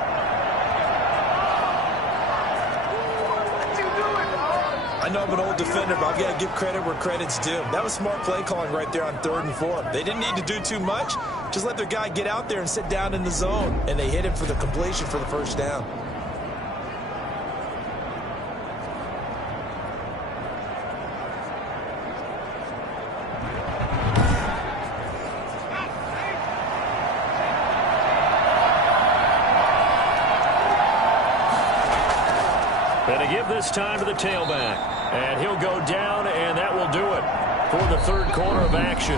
I know I'm an old defender, but I've got to give credit where credit's due. That was smart play calling right there on 3rd and 4. They didn't need to do too much. Just let their guy get out there and sit down in the zone. And they hit him for the completion for the first down. And to give this time to the tailback. And he'll go down, and that will do it for the 3rd quarter of action.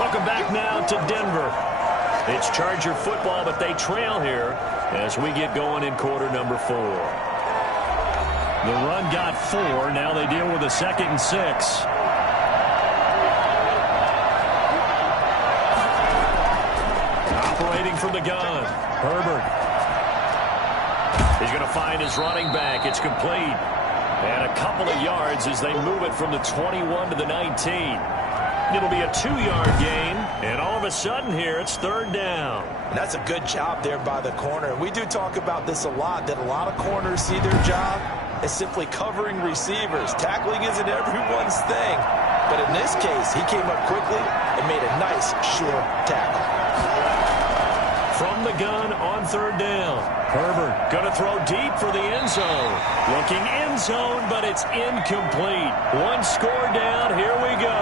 Welcome back now to Denver. It's Charger football, but they trail here as we get going in quarter number 4. The run got 4. Now they deal with a 2nd and 6. Operating from the gun, Herbert. He's going to find his running back. It's complete. And a couple of yards as they move it from the 21 to the 19. It'll be a 2-yard gain. And all of a sudden here, it's 3rd down. And that's a good job there by the corner. We do talk about this a lot, that a lot of corners see their job as simply covering receivers. Tackling isn't everyone's thing. But in this case, he came up quickly and made a nice, sure tackle. From the gun on 3rd down. Herbert going to throw deep for the end zone. Looking end zone, but it's incomplete. 1 score down. Here we go.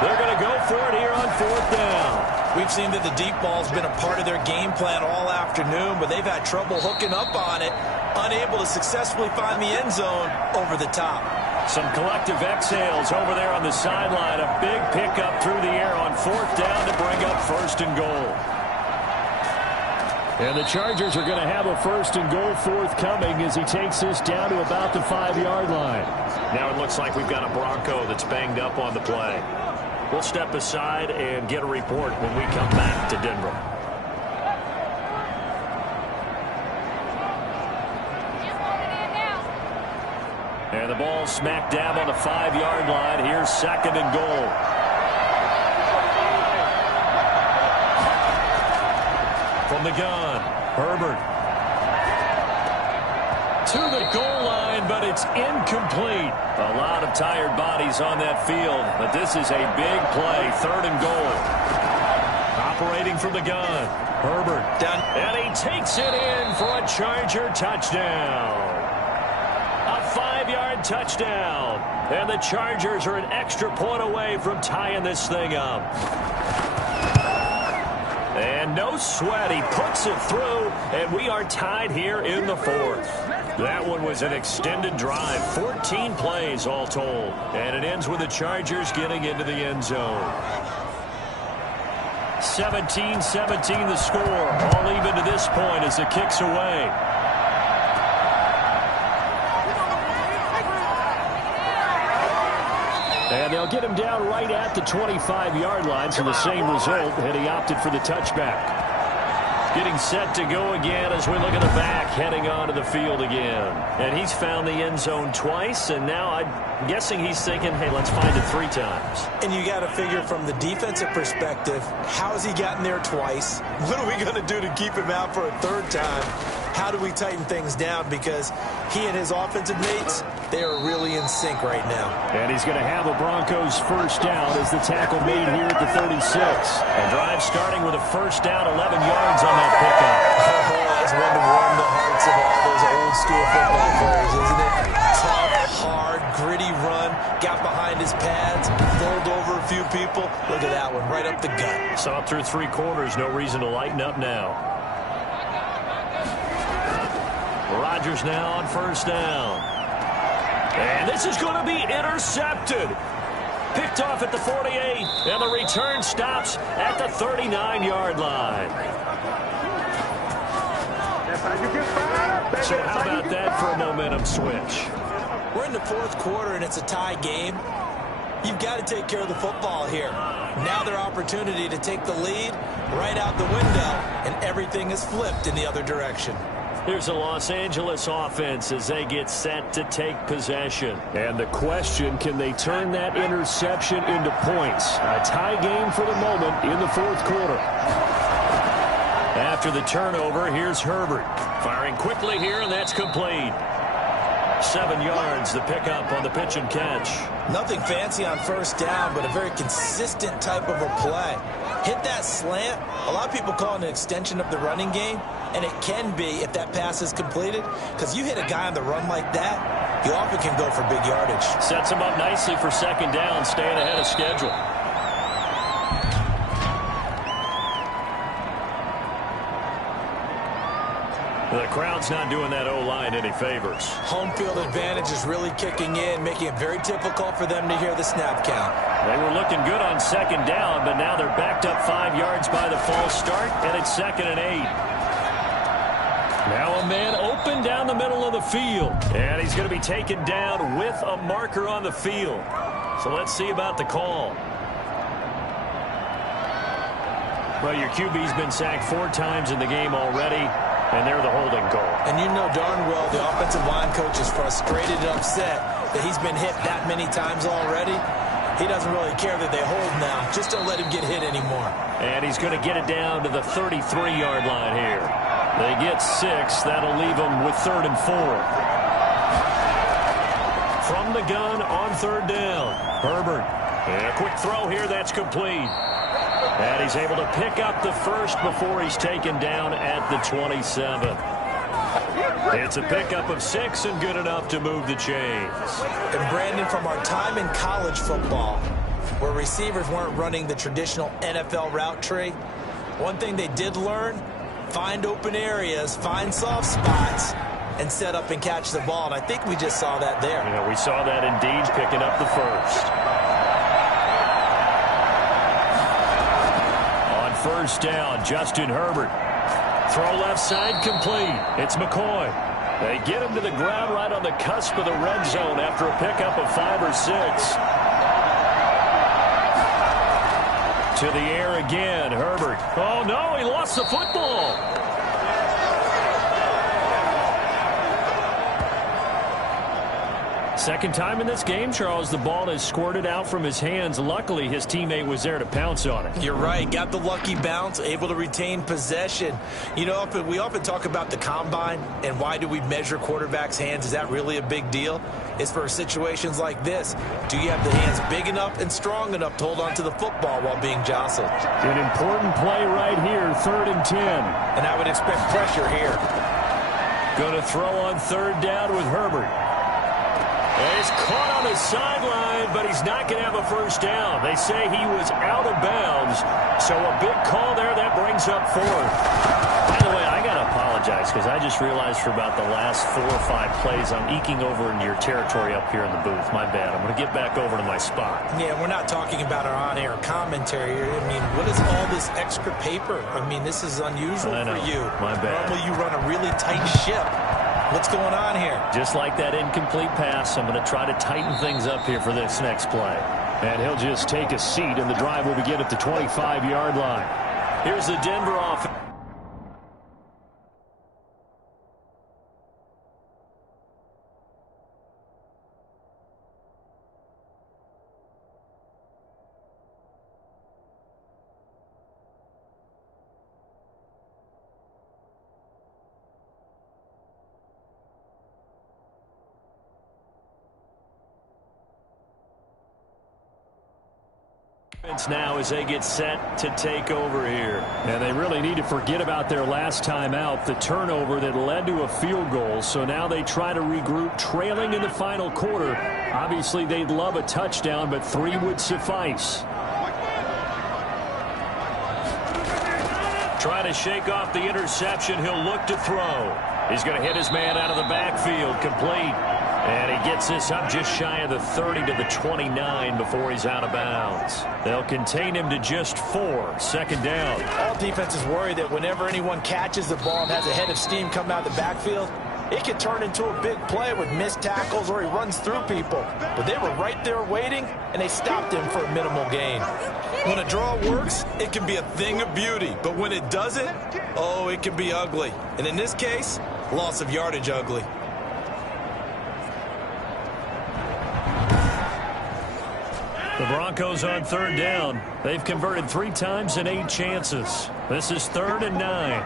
They're going to go for it here on 4th down. We've seen that the deep ball's been a part of their game plan all afternoon, but they've had trouble hooking up on it, unable to successfully find the end zone over the top. Some collective exhales over there on the sideline. A big pickup through the air on 4th down to bring up 1st and goal. And the Chargers are going to have a 1st and goal forthcoming as he takes this down to about the 5-yard line. Now it looks like we've got a Bronco that's banged up on the play. We'll step aside and get a report when we come back to Denver. And the ball smack dab on the 5-yard line. Here's 2nd and goal. From the gun, Herbert. To the goal line, but it's incomplete. A lot of tired bodies on that field, but this is a big play. 3rd and goal. Operating from the gun, Herbert. Done. And he takes it in for a Charger touchdown. A 5-yard touchdown. And the Chargers are an extra point away from tying this thing up. And no sweat, he puts it through, and we are tied here in the 4th. That one was an extended drive, 14 plays all told. And it ends with the Chargers getting into the end zone. 17-17 the score, all even to this point as the kick's away. And they'll get him down right at the 25-yard line, so the same result, and he opted for the touchback. Getting set to go again as we look at the back, heading onto the field again. And he's found the end zone twice, and now I'm guessing he's thinking, hey, let's find it 3 times. And you got to figure from the defensive perspective, how has he gotten there twice? What are we going to do to keep him out for a 3rd time? How do we tighten things down? Because he and his offensive mates, they are really in sync right now. And he's going to have a Broncos 1st down as the tackle made here at the 36. And drive starting with a 1st down, 11 yards on that pickup. Oh, that's one to warm the hearts of all those old school football players, isn't it? Tough, hard, gritty run, got behind his pads, rolled over a few people. Look at that one, right up the gut. Saw it through 3 quarters, no reason to lighten up now. Rodgers now on 1st down. And this is going to be intercepted. Picked off at the 48, and the return stops at the 39-yard line. So how about that for a momentum switch? We're in the 4th quarter, and it's a tie game. You've got to take care of the football here. Now their opportunity to take the lead right out the window, and everything is flipped in the other direction. Here's the Los Angeles offense as they get set to take possession. And the question, can they turn that interception into points? A tie game for the moment in the 4th quarter. After the turnover, here's Herbert. Firing quickly here, and that's complete. 7 yards, the pickup on the pitch and catch. Nothing fancy on 1st down, but a very consistent type of a play. Hit that slant. A lot of people call it an extension of the running game, and it can be if that pass is completed, because you hit a guy on the run like that, you often can go for big yardage. Sets him up nicely for 2nd down, staying ahead of schedule. The crowd's not doing that O-line any favors. Home field advantage is really kicking in, making it very difficult for them to hear the snap count. They were looking good on 2nd down, but now they're backed up 5 yards by the false start, and it's 2nd and 8. Now a man open down the middle of the field, and he's going to be taken down with a marker on the field. So let's see about the call. Well, your QB's been sacked 4 times in the game already, and they're the holding call. And you know darn well the offensive line coach is frustrated and upset that he's been hit that many times already. He doesn't really care that they hold now. Just don't let him get hit anymore. And he's going to get it down to the 33-yard line here. They get 6. That'll leave them with 3rd and 4. From the gun on 3rd down. Herbert. And a quick throw here. That's complete. And he's able to pick up the 1st before he's taken down at the 27. It's a pickup of 6 and good enough to move the chains. And Brandon, from our time in college football, where receivers weren't running the traditional NFL route tree, one thing they did learn, find open areas, find soft spots, and set up and catch the ball. And I think we just saw that there. Yeah, we saw that indeed, picking up the first. On first down, Justin Herbert. Throw left side complete. It's McCoy. They get him to the ground right on the cusp of the red zone after a pickup of 5 or 6. To the air again, Herbert. Oh, no, he lost the football. Second time in this game, Charles, the ball has squirted out from his hands. Luckily, his teammate was there to pounce on it. You're right. Got the lucky bounce, able to retain possession. You know, we often talk about the combine and why do we measure quarterbacks' hands. Is that really a big deal? It's for situations like this. Do you have the hands big enough and strong enough to hold on to the football while being jostled? An important play right here, 3rd and 10. And I would expect pressure here. Going to throw on 3rd down with Herbert. He's caught on the sideline, but he's not going to have a first down. They say he was out of bounds, so a big call there. That brings up 4th. By the way, I got to apologize because I just realized for about the last 4 or 5 plays I'm eking over into your territory up here in the booth. My bad. I'm going to get back over to my spot. Yeah, we're not talking about our on-air commentary here. I mean, what is all this extra paper? I mean, this is unusual for you. My bad. Normally you run a really tight ship. What's going on here? Just like that incomplete pass, I'm going to try to tighten things up here for this next play. And he'll just take a seat, and the drive will begin at the 25-yard line. Here's the Denver offense. Now as they get set to take over here. And they really need to forget about their last time out, the turnover that led to a field goal. So now they try to regroup, trailing in the final quarter. Obviously, they'd love a touchdown, but 3 would suffice. Trying to shake off the interception. He'll look to throw. He's going to hit his man out of the backfield, complete. And he gets this up just shy of the 30 to the 29 before he's out of bounds. They'll contain him to just 4. 2nd down. All defenses worry that whenever anyone catches the ball and has a head of steam coming out of the backfield, it can turn into a big play with missed tackles or he runs through people. But they were right there waiting, and they stopped him for a minimal gain. When a draw works, it can be a thing of beauty. But when it doesn't, oh, it can be ugly. And in this case, loss of yardage ugly. The Broncos on 3rd down. They've converted 3 times in 8 chances. This is 3rd and 9.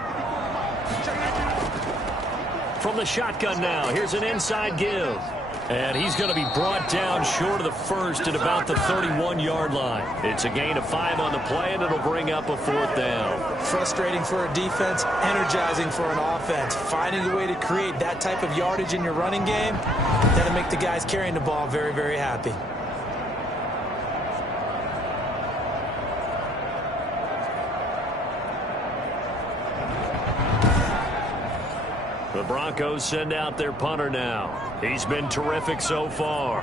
From the shotgun now, here's an inside give. And he's going to be brought down short of the first at about the 31-yard line. It's a gain of 5 on the play, and it'll bring up a 4th down. Frustrating for a defense, energizing for an offense. Finding a way to create that type of yardage in your running game, that'll make the guys carrying the ball very, very happy. The Broncos send out their punter now. He's been terrific so far.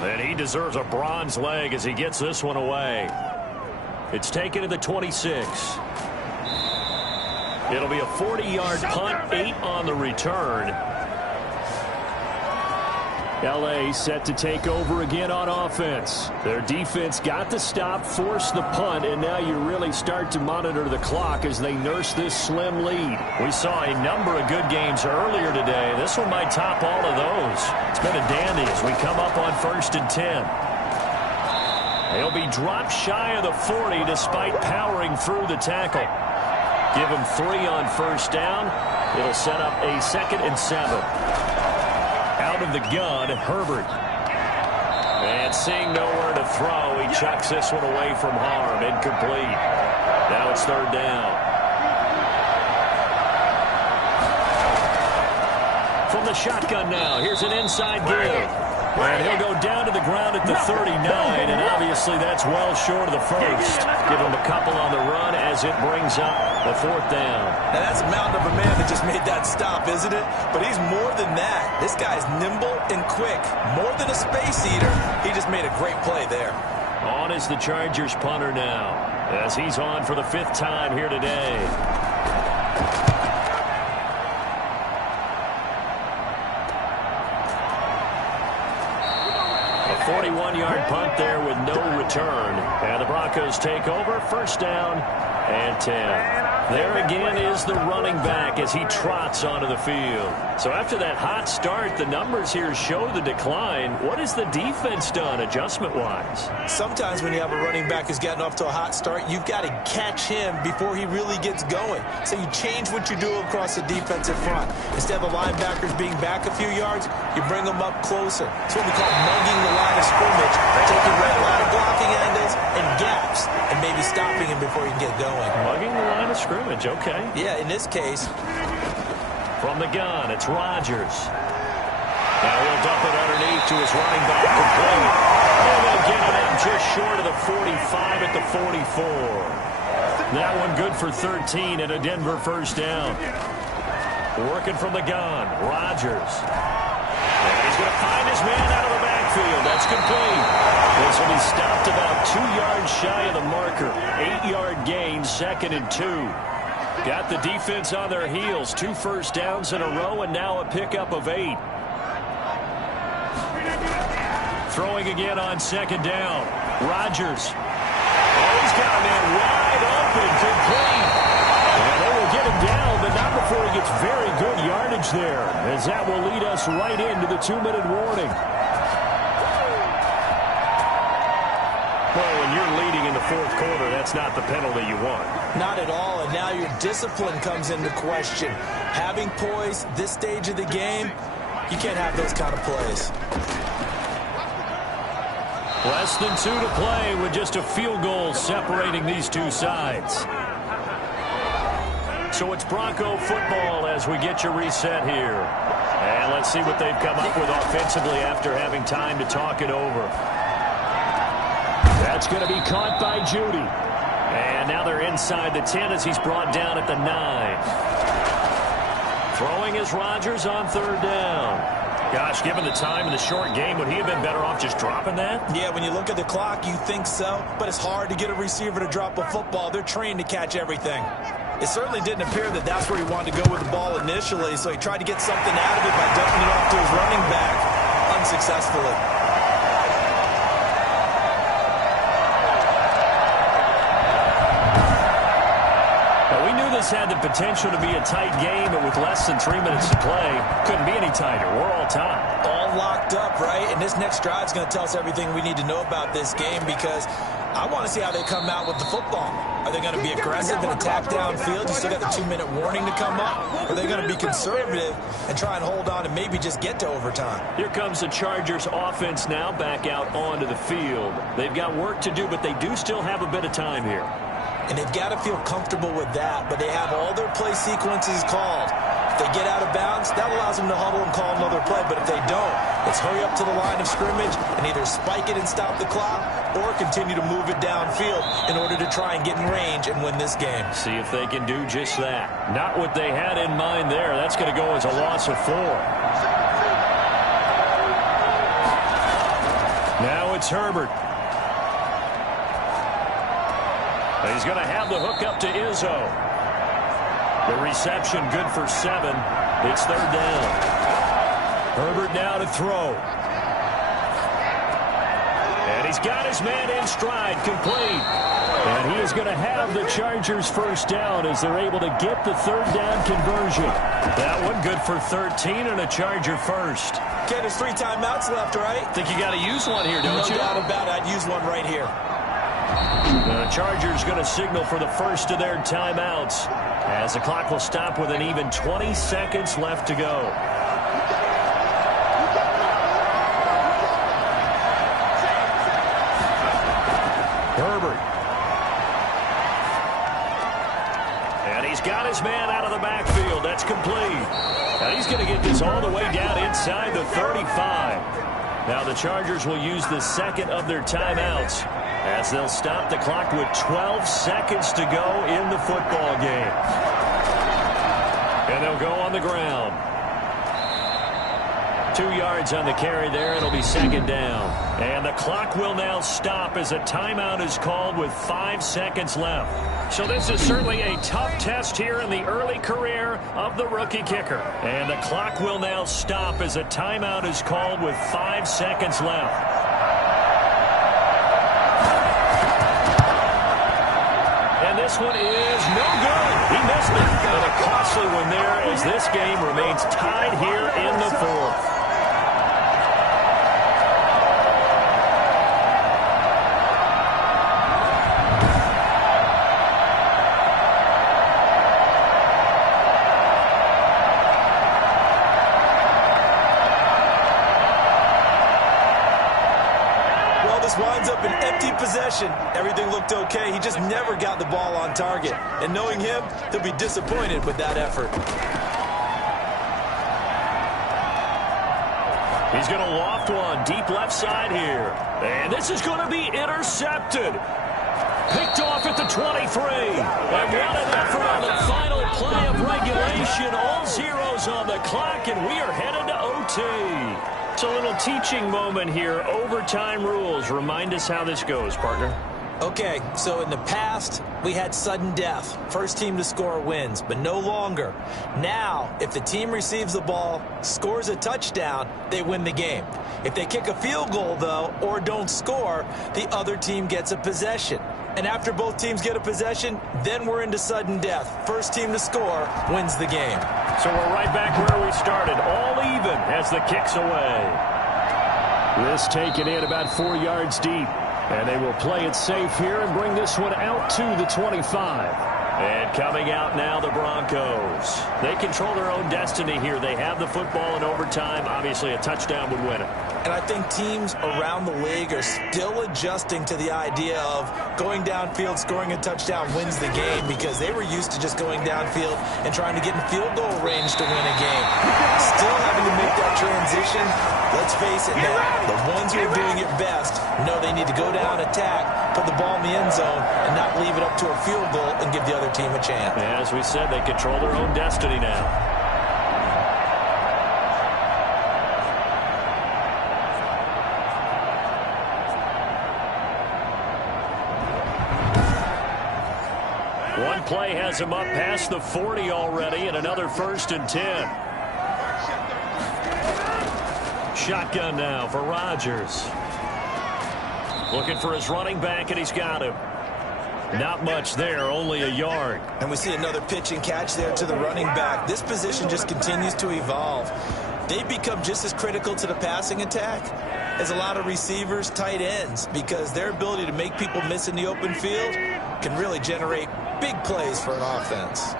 And he deserves a bronze leg as he gets this one away. It's taken to the 26. It'll be a 40-yard punt, 8 on the return. L.A. set to take over again on offense. Their defense got the stop, forced the punt, and now you really start to monitor the clock as they nurse this slim lead. We saw a number of good games earlier today. This one might top all of those. It's been a dandy as we come up on 1st and 10. They'll be dropped shy of the 40 despite powering through the tackle. Give them 3 on 1st down. It'll set up a 2nd and 7. Out of the gun, Herbert. And seeing nowhere to throw, he chucks this one away from harm. Incomplete. Now it's 3rd down. From the shotgun now, here's an inside give. And he'll go down to the ground at the 39, and obviously that's well short of the first. Give him a couple on the run as it brings up the 4th down. Now that's a mountain of a man that just made that stop, isn't it? But he's more than that. This guy's nimble and quick. More than a space eater. He just made a great play there. On is the Chargers punter now, as he's on for the 5th time here today. A 41-yard punt there with no return. And the Broncos take over, 1st down and 10. There again is the running back as he trots onto the field. So after that hot start, the numbers here show the decline. What has the defense done adjustment-wise? Sometimes when you have a running back who's gotten off to a hot start, you've got to catch him before he really gets going. So you change what you do across the defensive front. Instead of the linebackers being back a few yards, you bring them up closer. It's what we call mugging the line of scrimmage, taking a lot of blocking angles and gaps, and maybe stopping him before he can get going. Mugging the line of scrimmage, okay. Yeah, in this case. From the gun, it's Rodgers. Now he'll dump it underneath to his running back, complete. And they'll get it out just short of the 45 at the 44. That one good for 13 and a Denver 1st down. Working from the gun, Rodgers. And he's going to find his man out of the backfield. That's complete. This will be stopped about 2 yards shy of the marker. 8-yard gain, 2nd and 2. Got the defense on their heels. 2 first downs in a row and now a pickup of 8. Throwing again on 2nd down. Rodgers. Oh, he's got a man wide open, complete. And they will get him down, but not before he gets very good yardage there, as that will lead us right into the 2-minute warning. Well, when you're leading in the 4th quarter, that's not the penalty you want. Not at all, and now your discipline comes into question. Having poise this stage of the game, you can't have those kind of plays. Less than 2 to play with just a field goal separating these two sides. So it's Bronco football as we get you reset here. And let's see what they've come up with offensively after having time to talk it over. That's going to be caught by Judy. And now they're inside the 10 as he's brought down at the 9. Throwing is Rodgers on 3rd down. Gosh, given the time in the short game, would he have been better off just dropping that? Yeah, when you look at the clock, you think so. But it's hard to get a receiver to drop a football. They're trained to catch everything. It certainly didn't appear that that's where he wanted to go with the ball initially, so he tried to get something out of it by dumping it off to his running back unsuccessfully. This had the potential to be a tight game, but with less than 3 minutes to play, couldn't be any tighter. We're all tied. All locked up, right? And this next drive is going to tell us everything we need to know about this game, because I want to see how they come out with the football. Are they going to be aggressive and attack downfield? You still got the 2-minute warning to come up? Or are they going to be conservative and try and hold on and maybe just get to overtime? Here comes the Chargers offense now back out onto the field. They've got work to do, but they do still have a bit of time here. And they've got to feel comfortable with that, but they have all their play sequences called. If they get out of bounds, that allows them to huddle and call another play. But if they don't, it's hurry up to the line of scrimmage and either spike it and stop the clock or continue to move it downfield in order to try and get in range and win this game. See if they can do just that. Not what they had in mind there. That's going to go as a loss of 4. Now it's Herbert. He's going to have the hook up to Izzo. The reception good for 7. It's 3rd down. Herbert now to throw. And he's got his man in stride, complete. And he is going to have the Chargers 1st down as they're able to get the 3rd down conversion. That one good for 13 and a Charger 1st. Okay, there's 3 timeouts left, right? Think you got to use one here, don't you? No doubt about it. I'd use one right here. The Chargers going to signal for the first of their timeouts as the clock will stop with an even 20 seconds left to go. Herbert. And he's got his man out of the backfield. That's complete. Now he's going to get this all the way down inside the 35. Now the Chargers will use the second of their timeouts as they'll stop the clock with 12 seconds to go in the football game. And they'll go on the ground. 2 yards on the carry there. It'll be second down. And the clock will now stop as a timeout is called with 5 seconds left. So this is certainly a tough test here in the early career of the rookie kicker. And the clock will now stop as a timeout is called with 5 seconds left. And this one is no good. He missed it. And a costly one there as this game remains tied here in the fourth. Winds up an empty possession. Everything looked okay. He just never got the ball on target. And knowing him, he'll be disappointed with that effort. He's going to loft one deep left side here. And this is going to be intercepted. Picked off at the 23. And what an effort on the final play of regulation. All zeros on the clock, and we are headed to OT. It's a little teaching moment here. Overtime rules. Remind us how this goes, partner. Okay, so in the past, we had sudden death. First team to score wins, but no longer. Now, if the team receives the ball, scores a touchdown, they win the game. If they kick a field goal, though, or don't score, the other team gets a possession. And after both teams get a possession, then we're into sudden death. First team to score wins the game. So we're right back where we started, all even as the kick's away. This taken in about 4 yards deep. And they will play it safe here and bring this one out to the 25. And coming out now, the Broncos. They control their own destiny here. They have the football in overtime. Obviously, a touchdown would win it. And I think teams around the league are still adjusting to the idea of going downfield, scoring a touchdown wins the game, because they were used to just going downfield and trying to get in field goal range to win a game. Still having to make that transition. Let's face it now, the ones who are doing it best know they need to go down, attack, put the ball in the end zone, and not leave it up to a field goal and give the other team a chance. As we said, they control their own destiny now. One play has him up past the 40 already, and another 1st and 10. Shotgun now for Rodgers. Looking for his running back, and he's got him. Not much there, only a yard. And we see another pitch and catch there to the running back. This position just continues to evolve. They've become just as critical to the passing attack as a lot of receivers, tight ends, because their ability to make people miss in the open field can really generate big plays for an offense.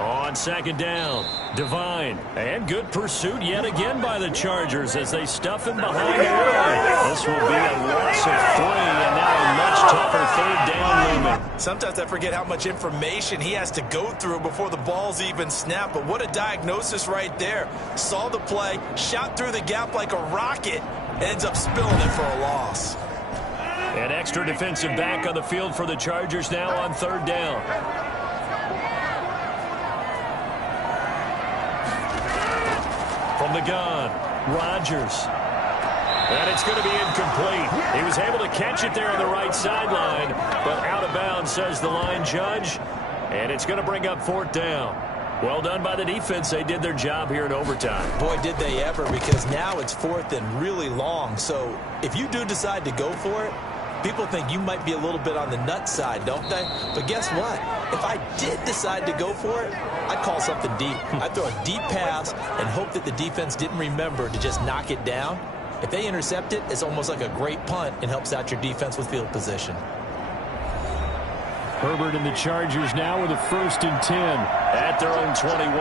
On second down, Devine. And good pursuit yet again by the Chargers as they stuff him behind the line. This will be a loss of 3, and now a much tougher 3rd down looming. Sometimes I forget how much information he has to go through before the ball's even snapped, but what a diagnosis right there. Saw the play, shot through the gap like a rocket, ends up spilling it for a loss. An extra defensive back on the field for the Chargers now on 3rd down. From the gun, Rodgers. And it's going to be incomplete. He was able to catch it there on the right sideline, but out of bounds, says the line judge. And it's going to bring up 4th down. Well done by the defense. They did their job here in overtime. Boy, did they ever, because now it's 4th and really long. So if you do decide to go for it, people think you might be a little bit on the nut side, don't they? But guess what? If I did decide to go for it, I'd call something deep. I'd throw a deep pass and hope that the defense didn't remember to just knock it down. If they intercept it, it's almost like a great punt and helps out your defense with field position. Herbert and the Chargers now with a 1st and 10 at their own 21.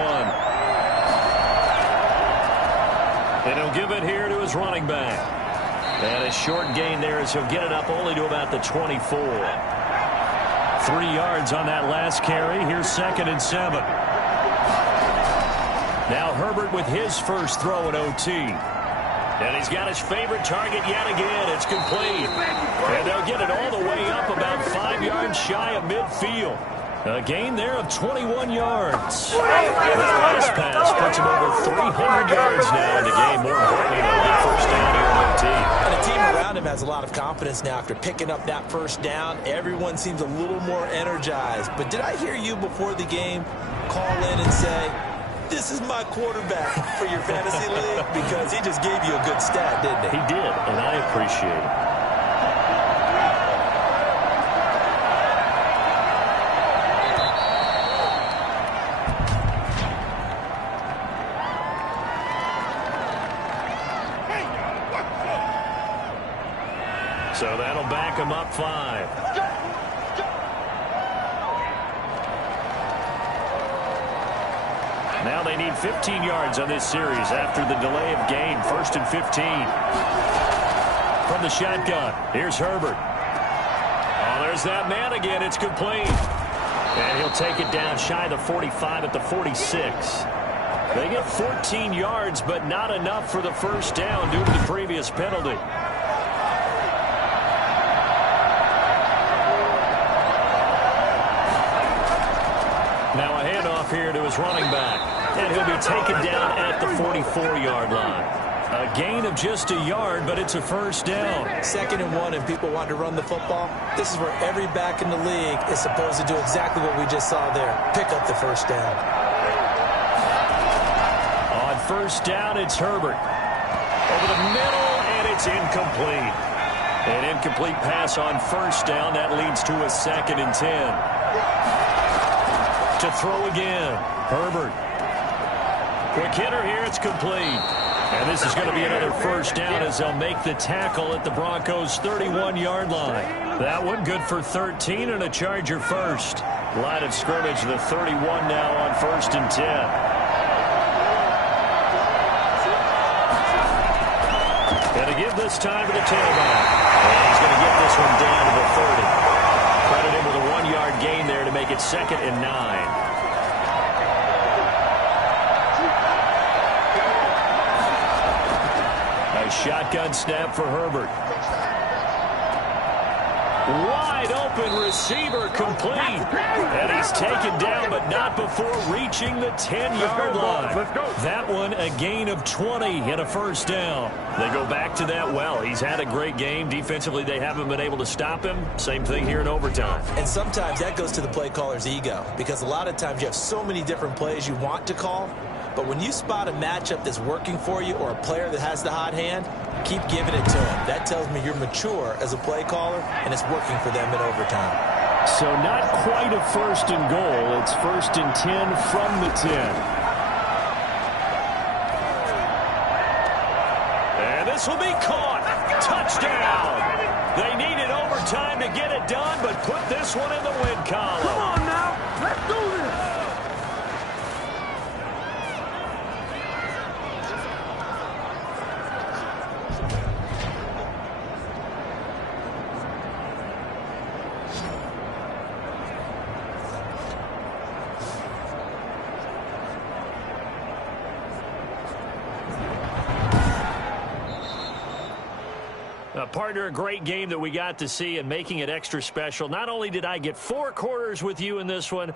And he'll give it here to his running back. And a short gain there as he'll get it up only to about the 24. 3 yards on that last carry. Here's 2nd and 7. Now Herbert with his first throw in OT. And he's got his favorite target yet again. It's complete. And they'll get it all the way up about 5 yards shy of midfield. A gain there of 21 yards. That last pass puts him over 300 yards now in the game. More importantly, a big first down here in OT. And the team around him has a lot of confidence now after picking up that first down. Everyone seems a little more energized. But did I hear you before the game call in and say, this is my quarterback for your fantasy league? Because he just gave you a good stat, didn't he? He did, and I appreciate it. So that'll back him up 5. Now they need 15 yards on this series after the delay of game. 1st and 15. From the shotgun, here's Herbert. Oh, there's that man again. It's complete. And he'll take it down shy of the 45 at the 46. They get 14 yards, but not enough for the first down due to the previous penalty. Now a handoff here to his running back. And he'll be taken down at the 44-yard line. A gain of just a yard, but it's a first down. 2nd and 1, and people want to run the football. This is where every back in the league is supposed to do exactly what we just saw there. Pick up the first down. On first down, it's Herbert. Over the middle, and it's incomplete. An incomplete pass on first down. That leads to a 2nd and 10. To throw again, Herbert. Quick hitter here, it's complete. And this is going to be another first down as they'll make the tackle at the Broncos' 31-yard line. That one good for 13 and a Charger first. Line of scrimmage, the 31 now on 1st and 10. Going to give this time to the tailback. And he's going to get this one down to the 30. Credit him with a 1-yard gain there to make it 2nd and 9. Shotgun snap for Herbert. Wide open receiver complete. And he's taken down, but not before reaching the 10-yard line. That one a gain of 20 and a first down. They go back to that well. He's had a great game. Defensively, they haven't been able to stop him. Same thing here in overtime. And sometimes that goes to the play caller's ego, because a lot of times you have so many different plays you want to call. But when you spot a matchup that's working for you or a player that has the hot hand, keep giving it to him. That tells me you're mature as a play caller, and it's working for them in overtime. So not quite a 1st and goal. It's 1st and 10 from the 10. And this will be caught. Touchdown. They needed overtime to get it done, but put this one in the win column. Come on now. Let's do this. Partner, a great game that we got to see and making it extra special. Not only did I get 4 quarters with you in this one,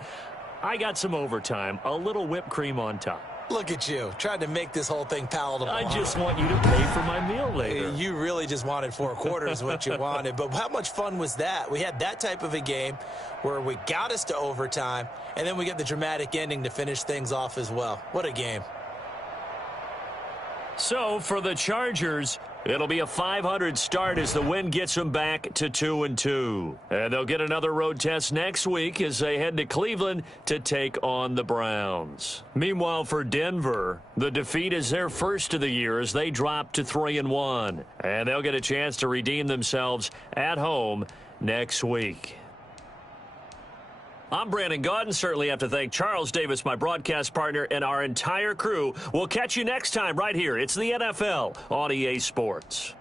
I got some overtime, a little whipped cream on top. Look at you, trying to make this whole thing palatable. I just want you to pay for my meal later. You really just wanted 4 quarters, what you wanted. But how much fun was that? We had that type of a game where we got us to overtime, and then we get the dramatic ending to finish things off as well. What a game. So, for the Chargers, it'll be a 500 start as the win gets them back to 2-2. And they'll get another road test next week as they head to Cleveland to take on the Browns. Meanwhile, for Denver, the defeat is their first of the year as they drop to 3-1. And they'll get a chance to redeem themselves at home next week. I'm Brandon Gaudin. Certainly have to thank Charles Davis, my broadcast partner, and our entire crew. We'll catch you next time right here. It's the NFL on EA Sports.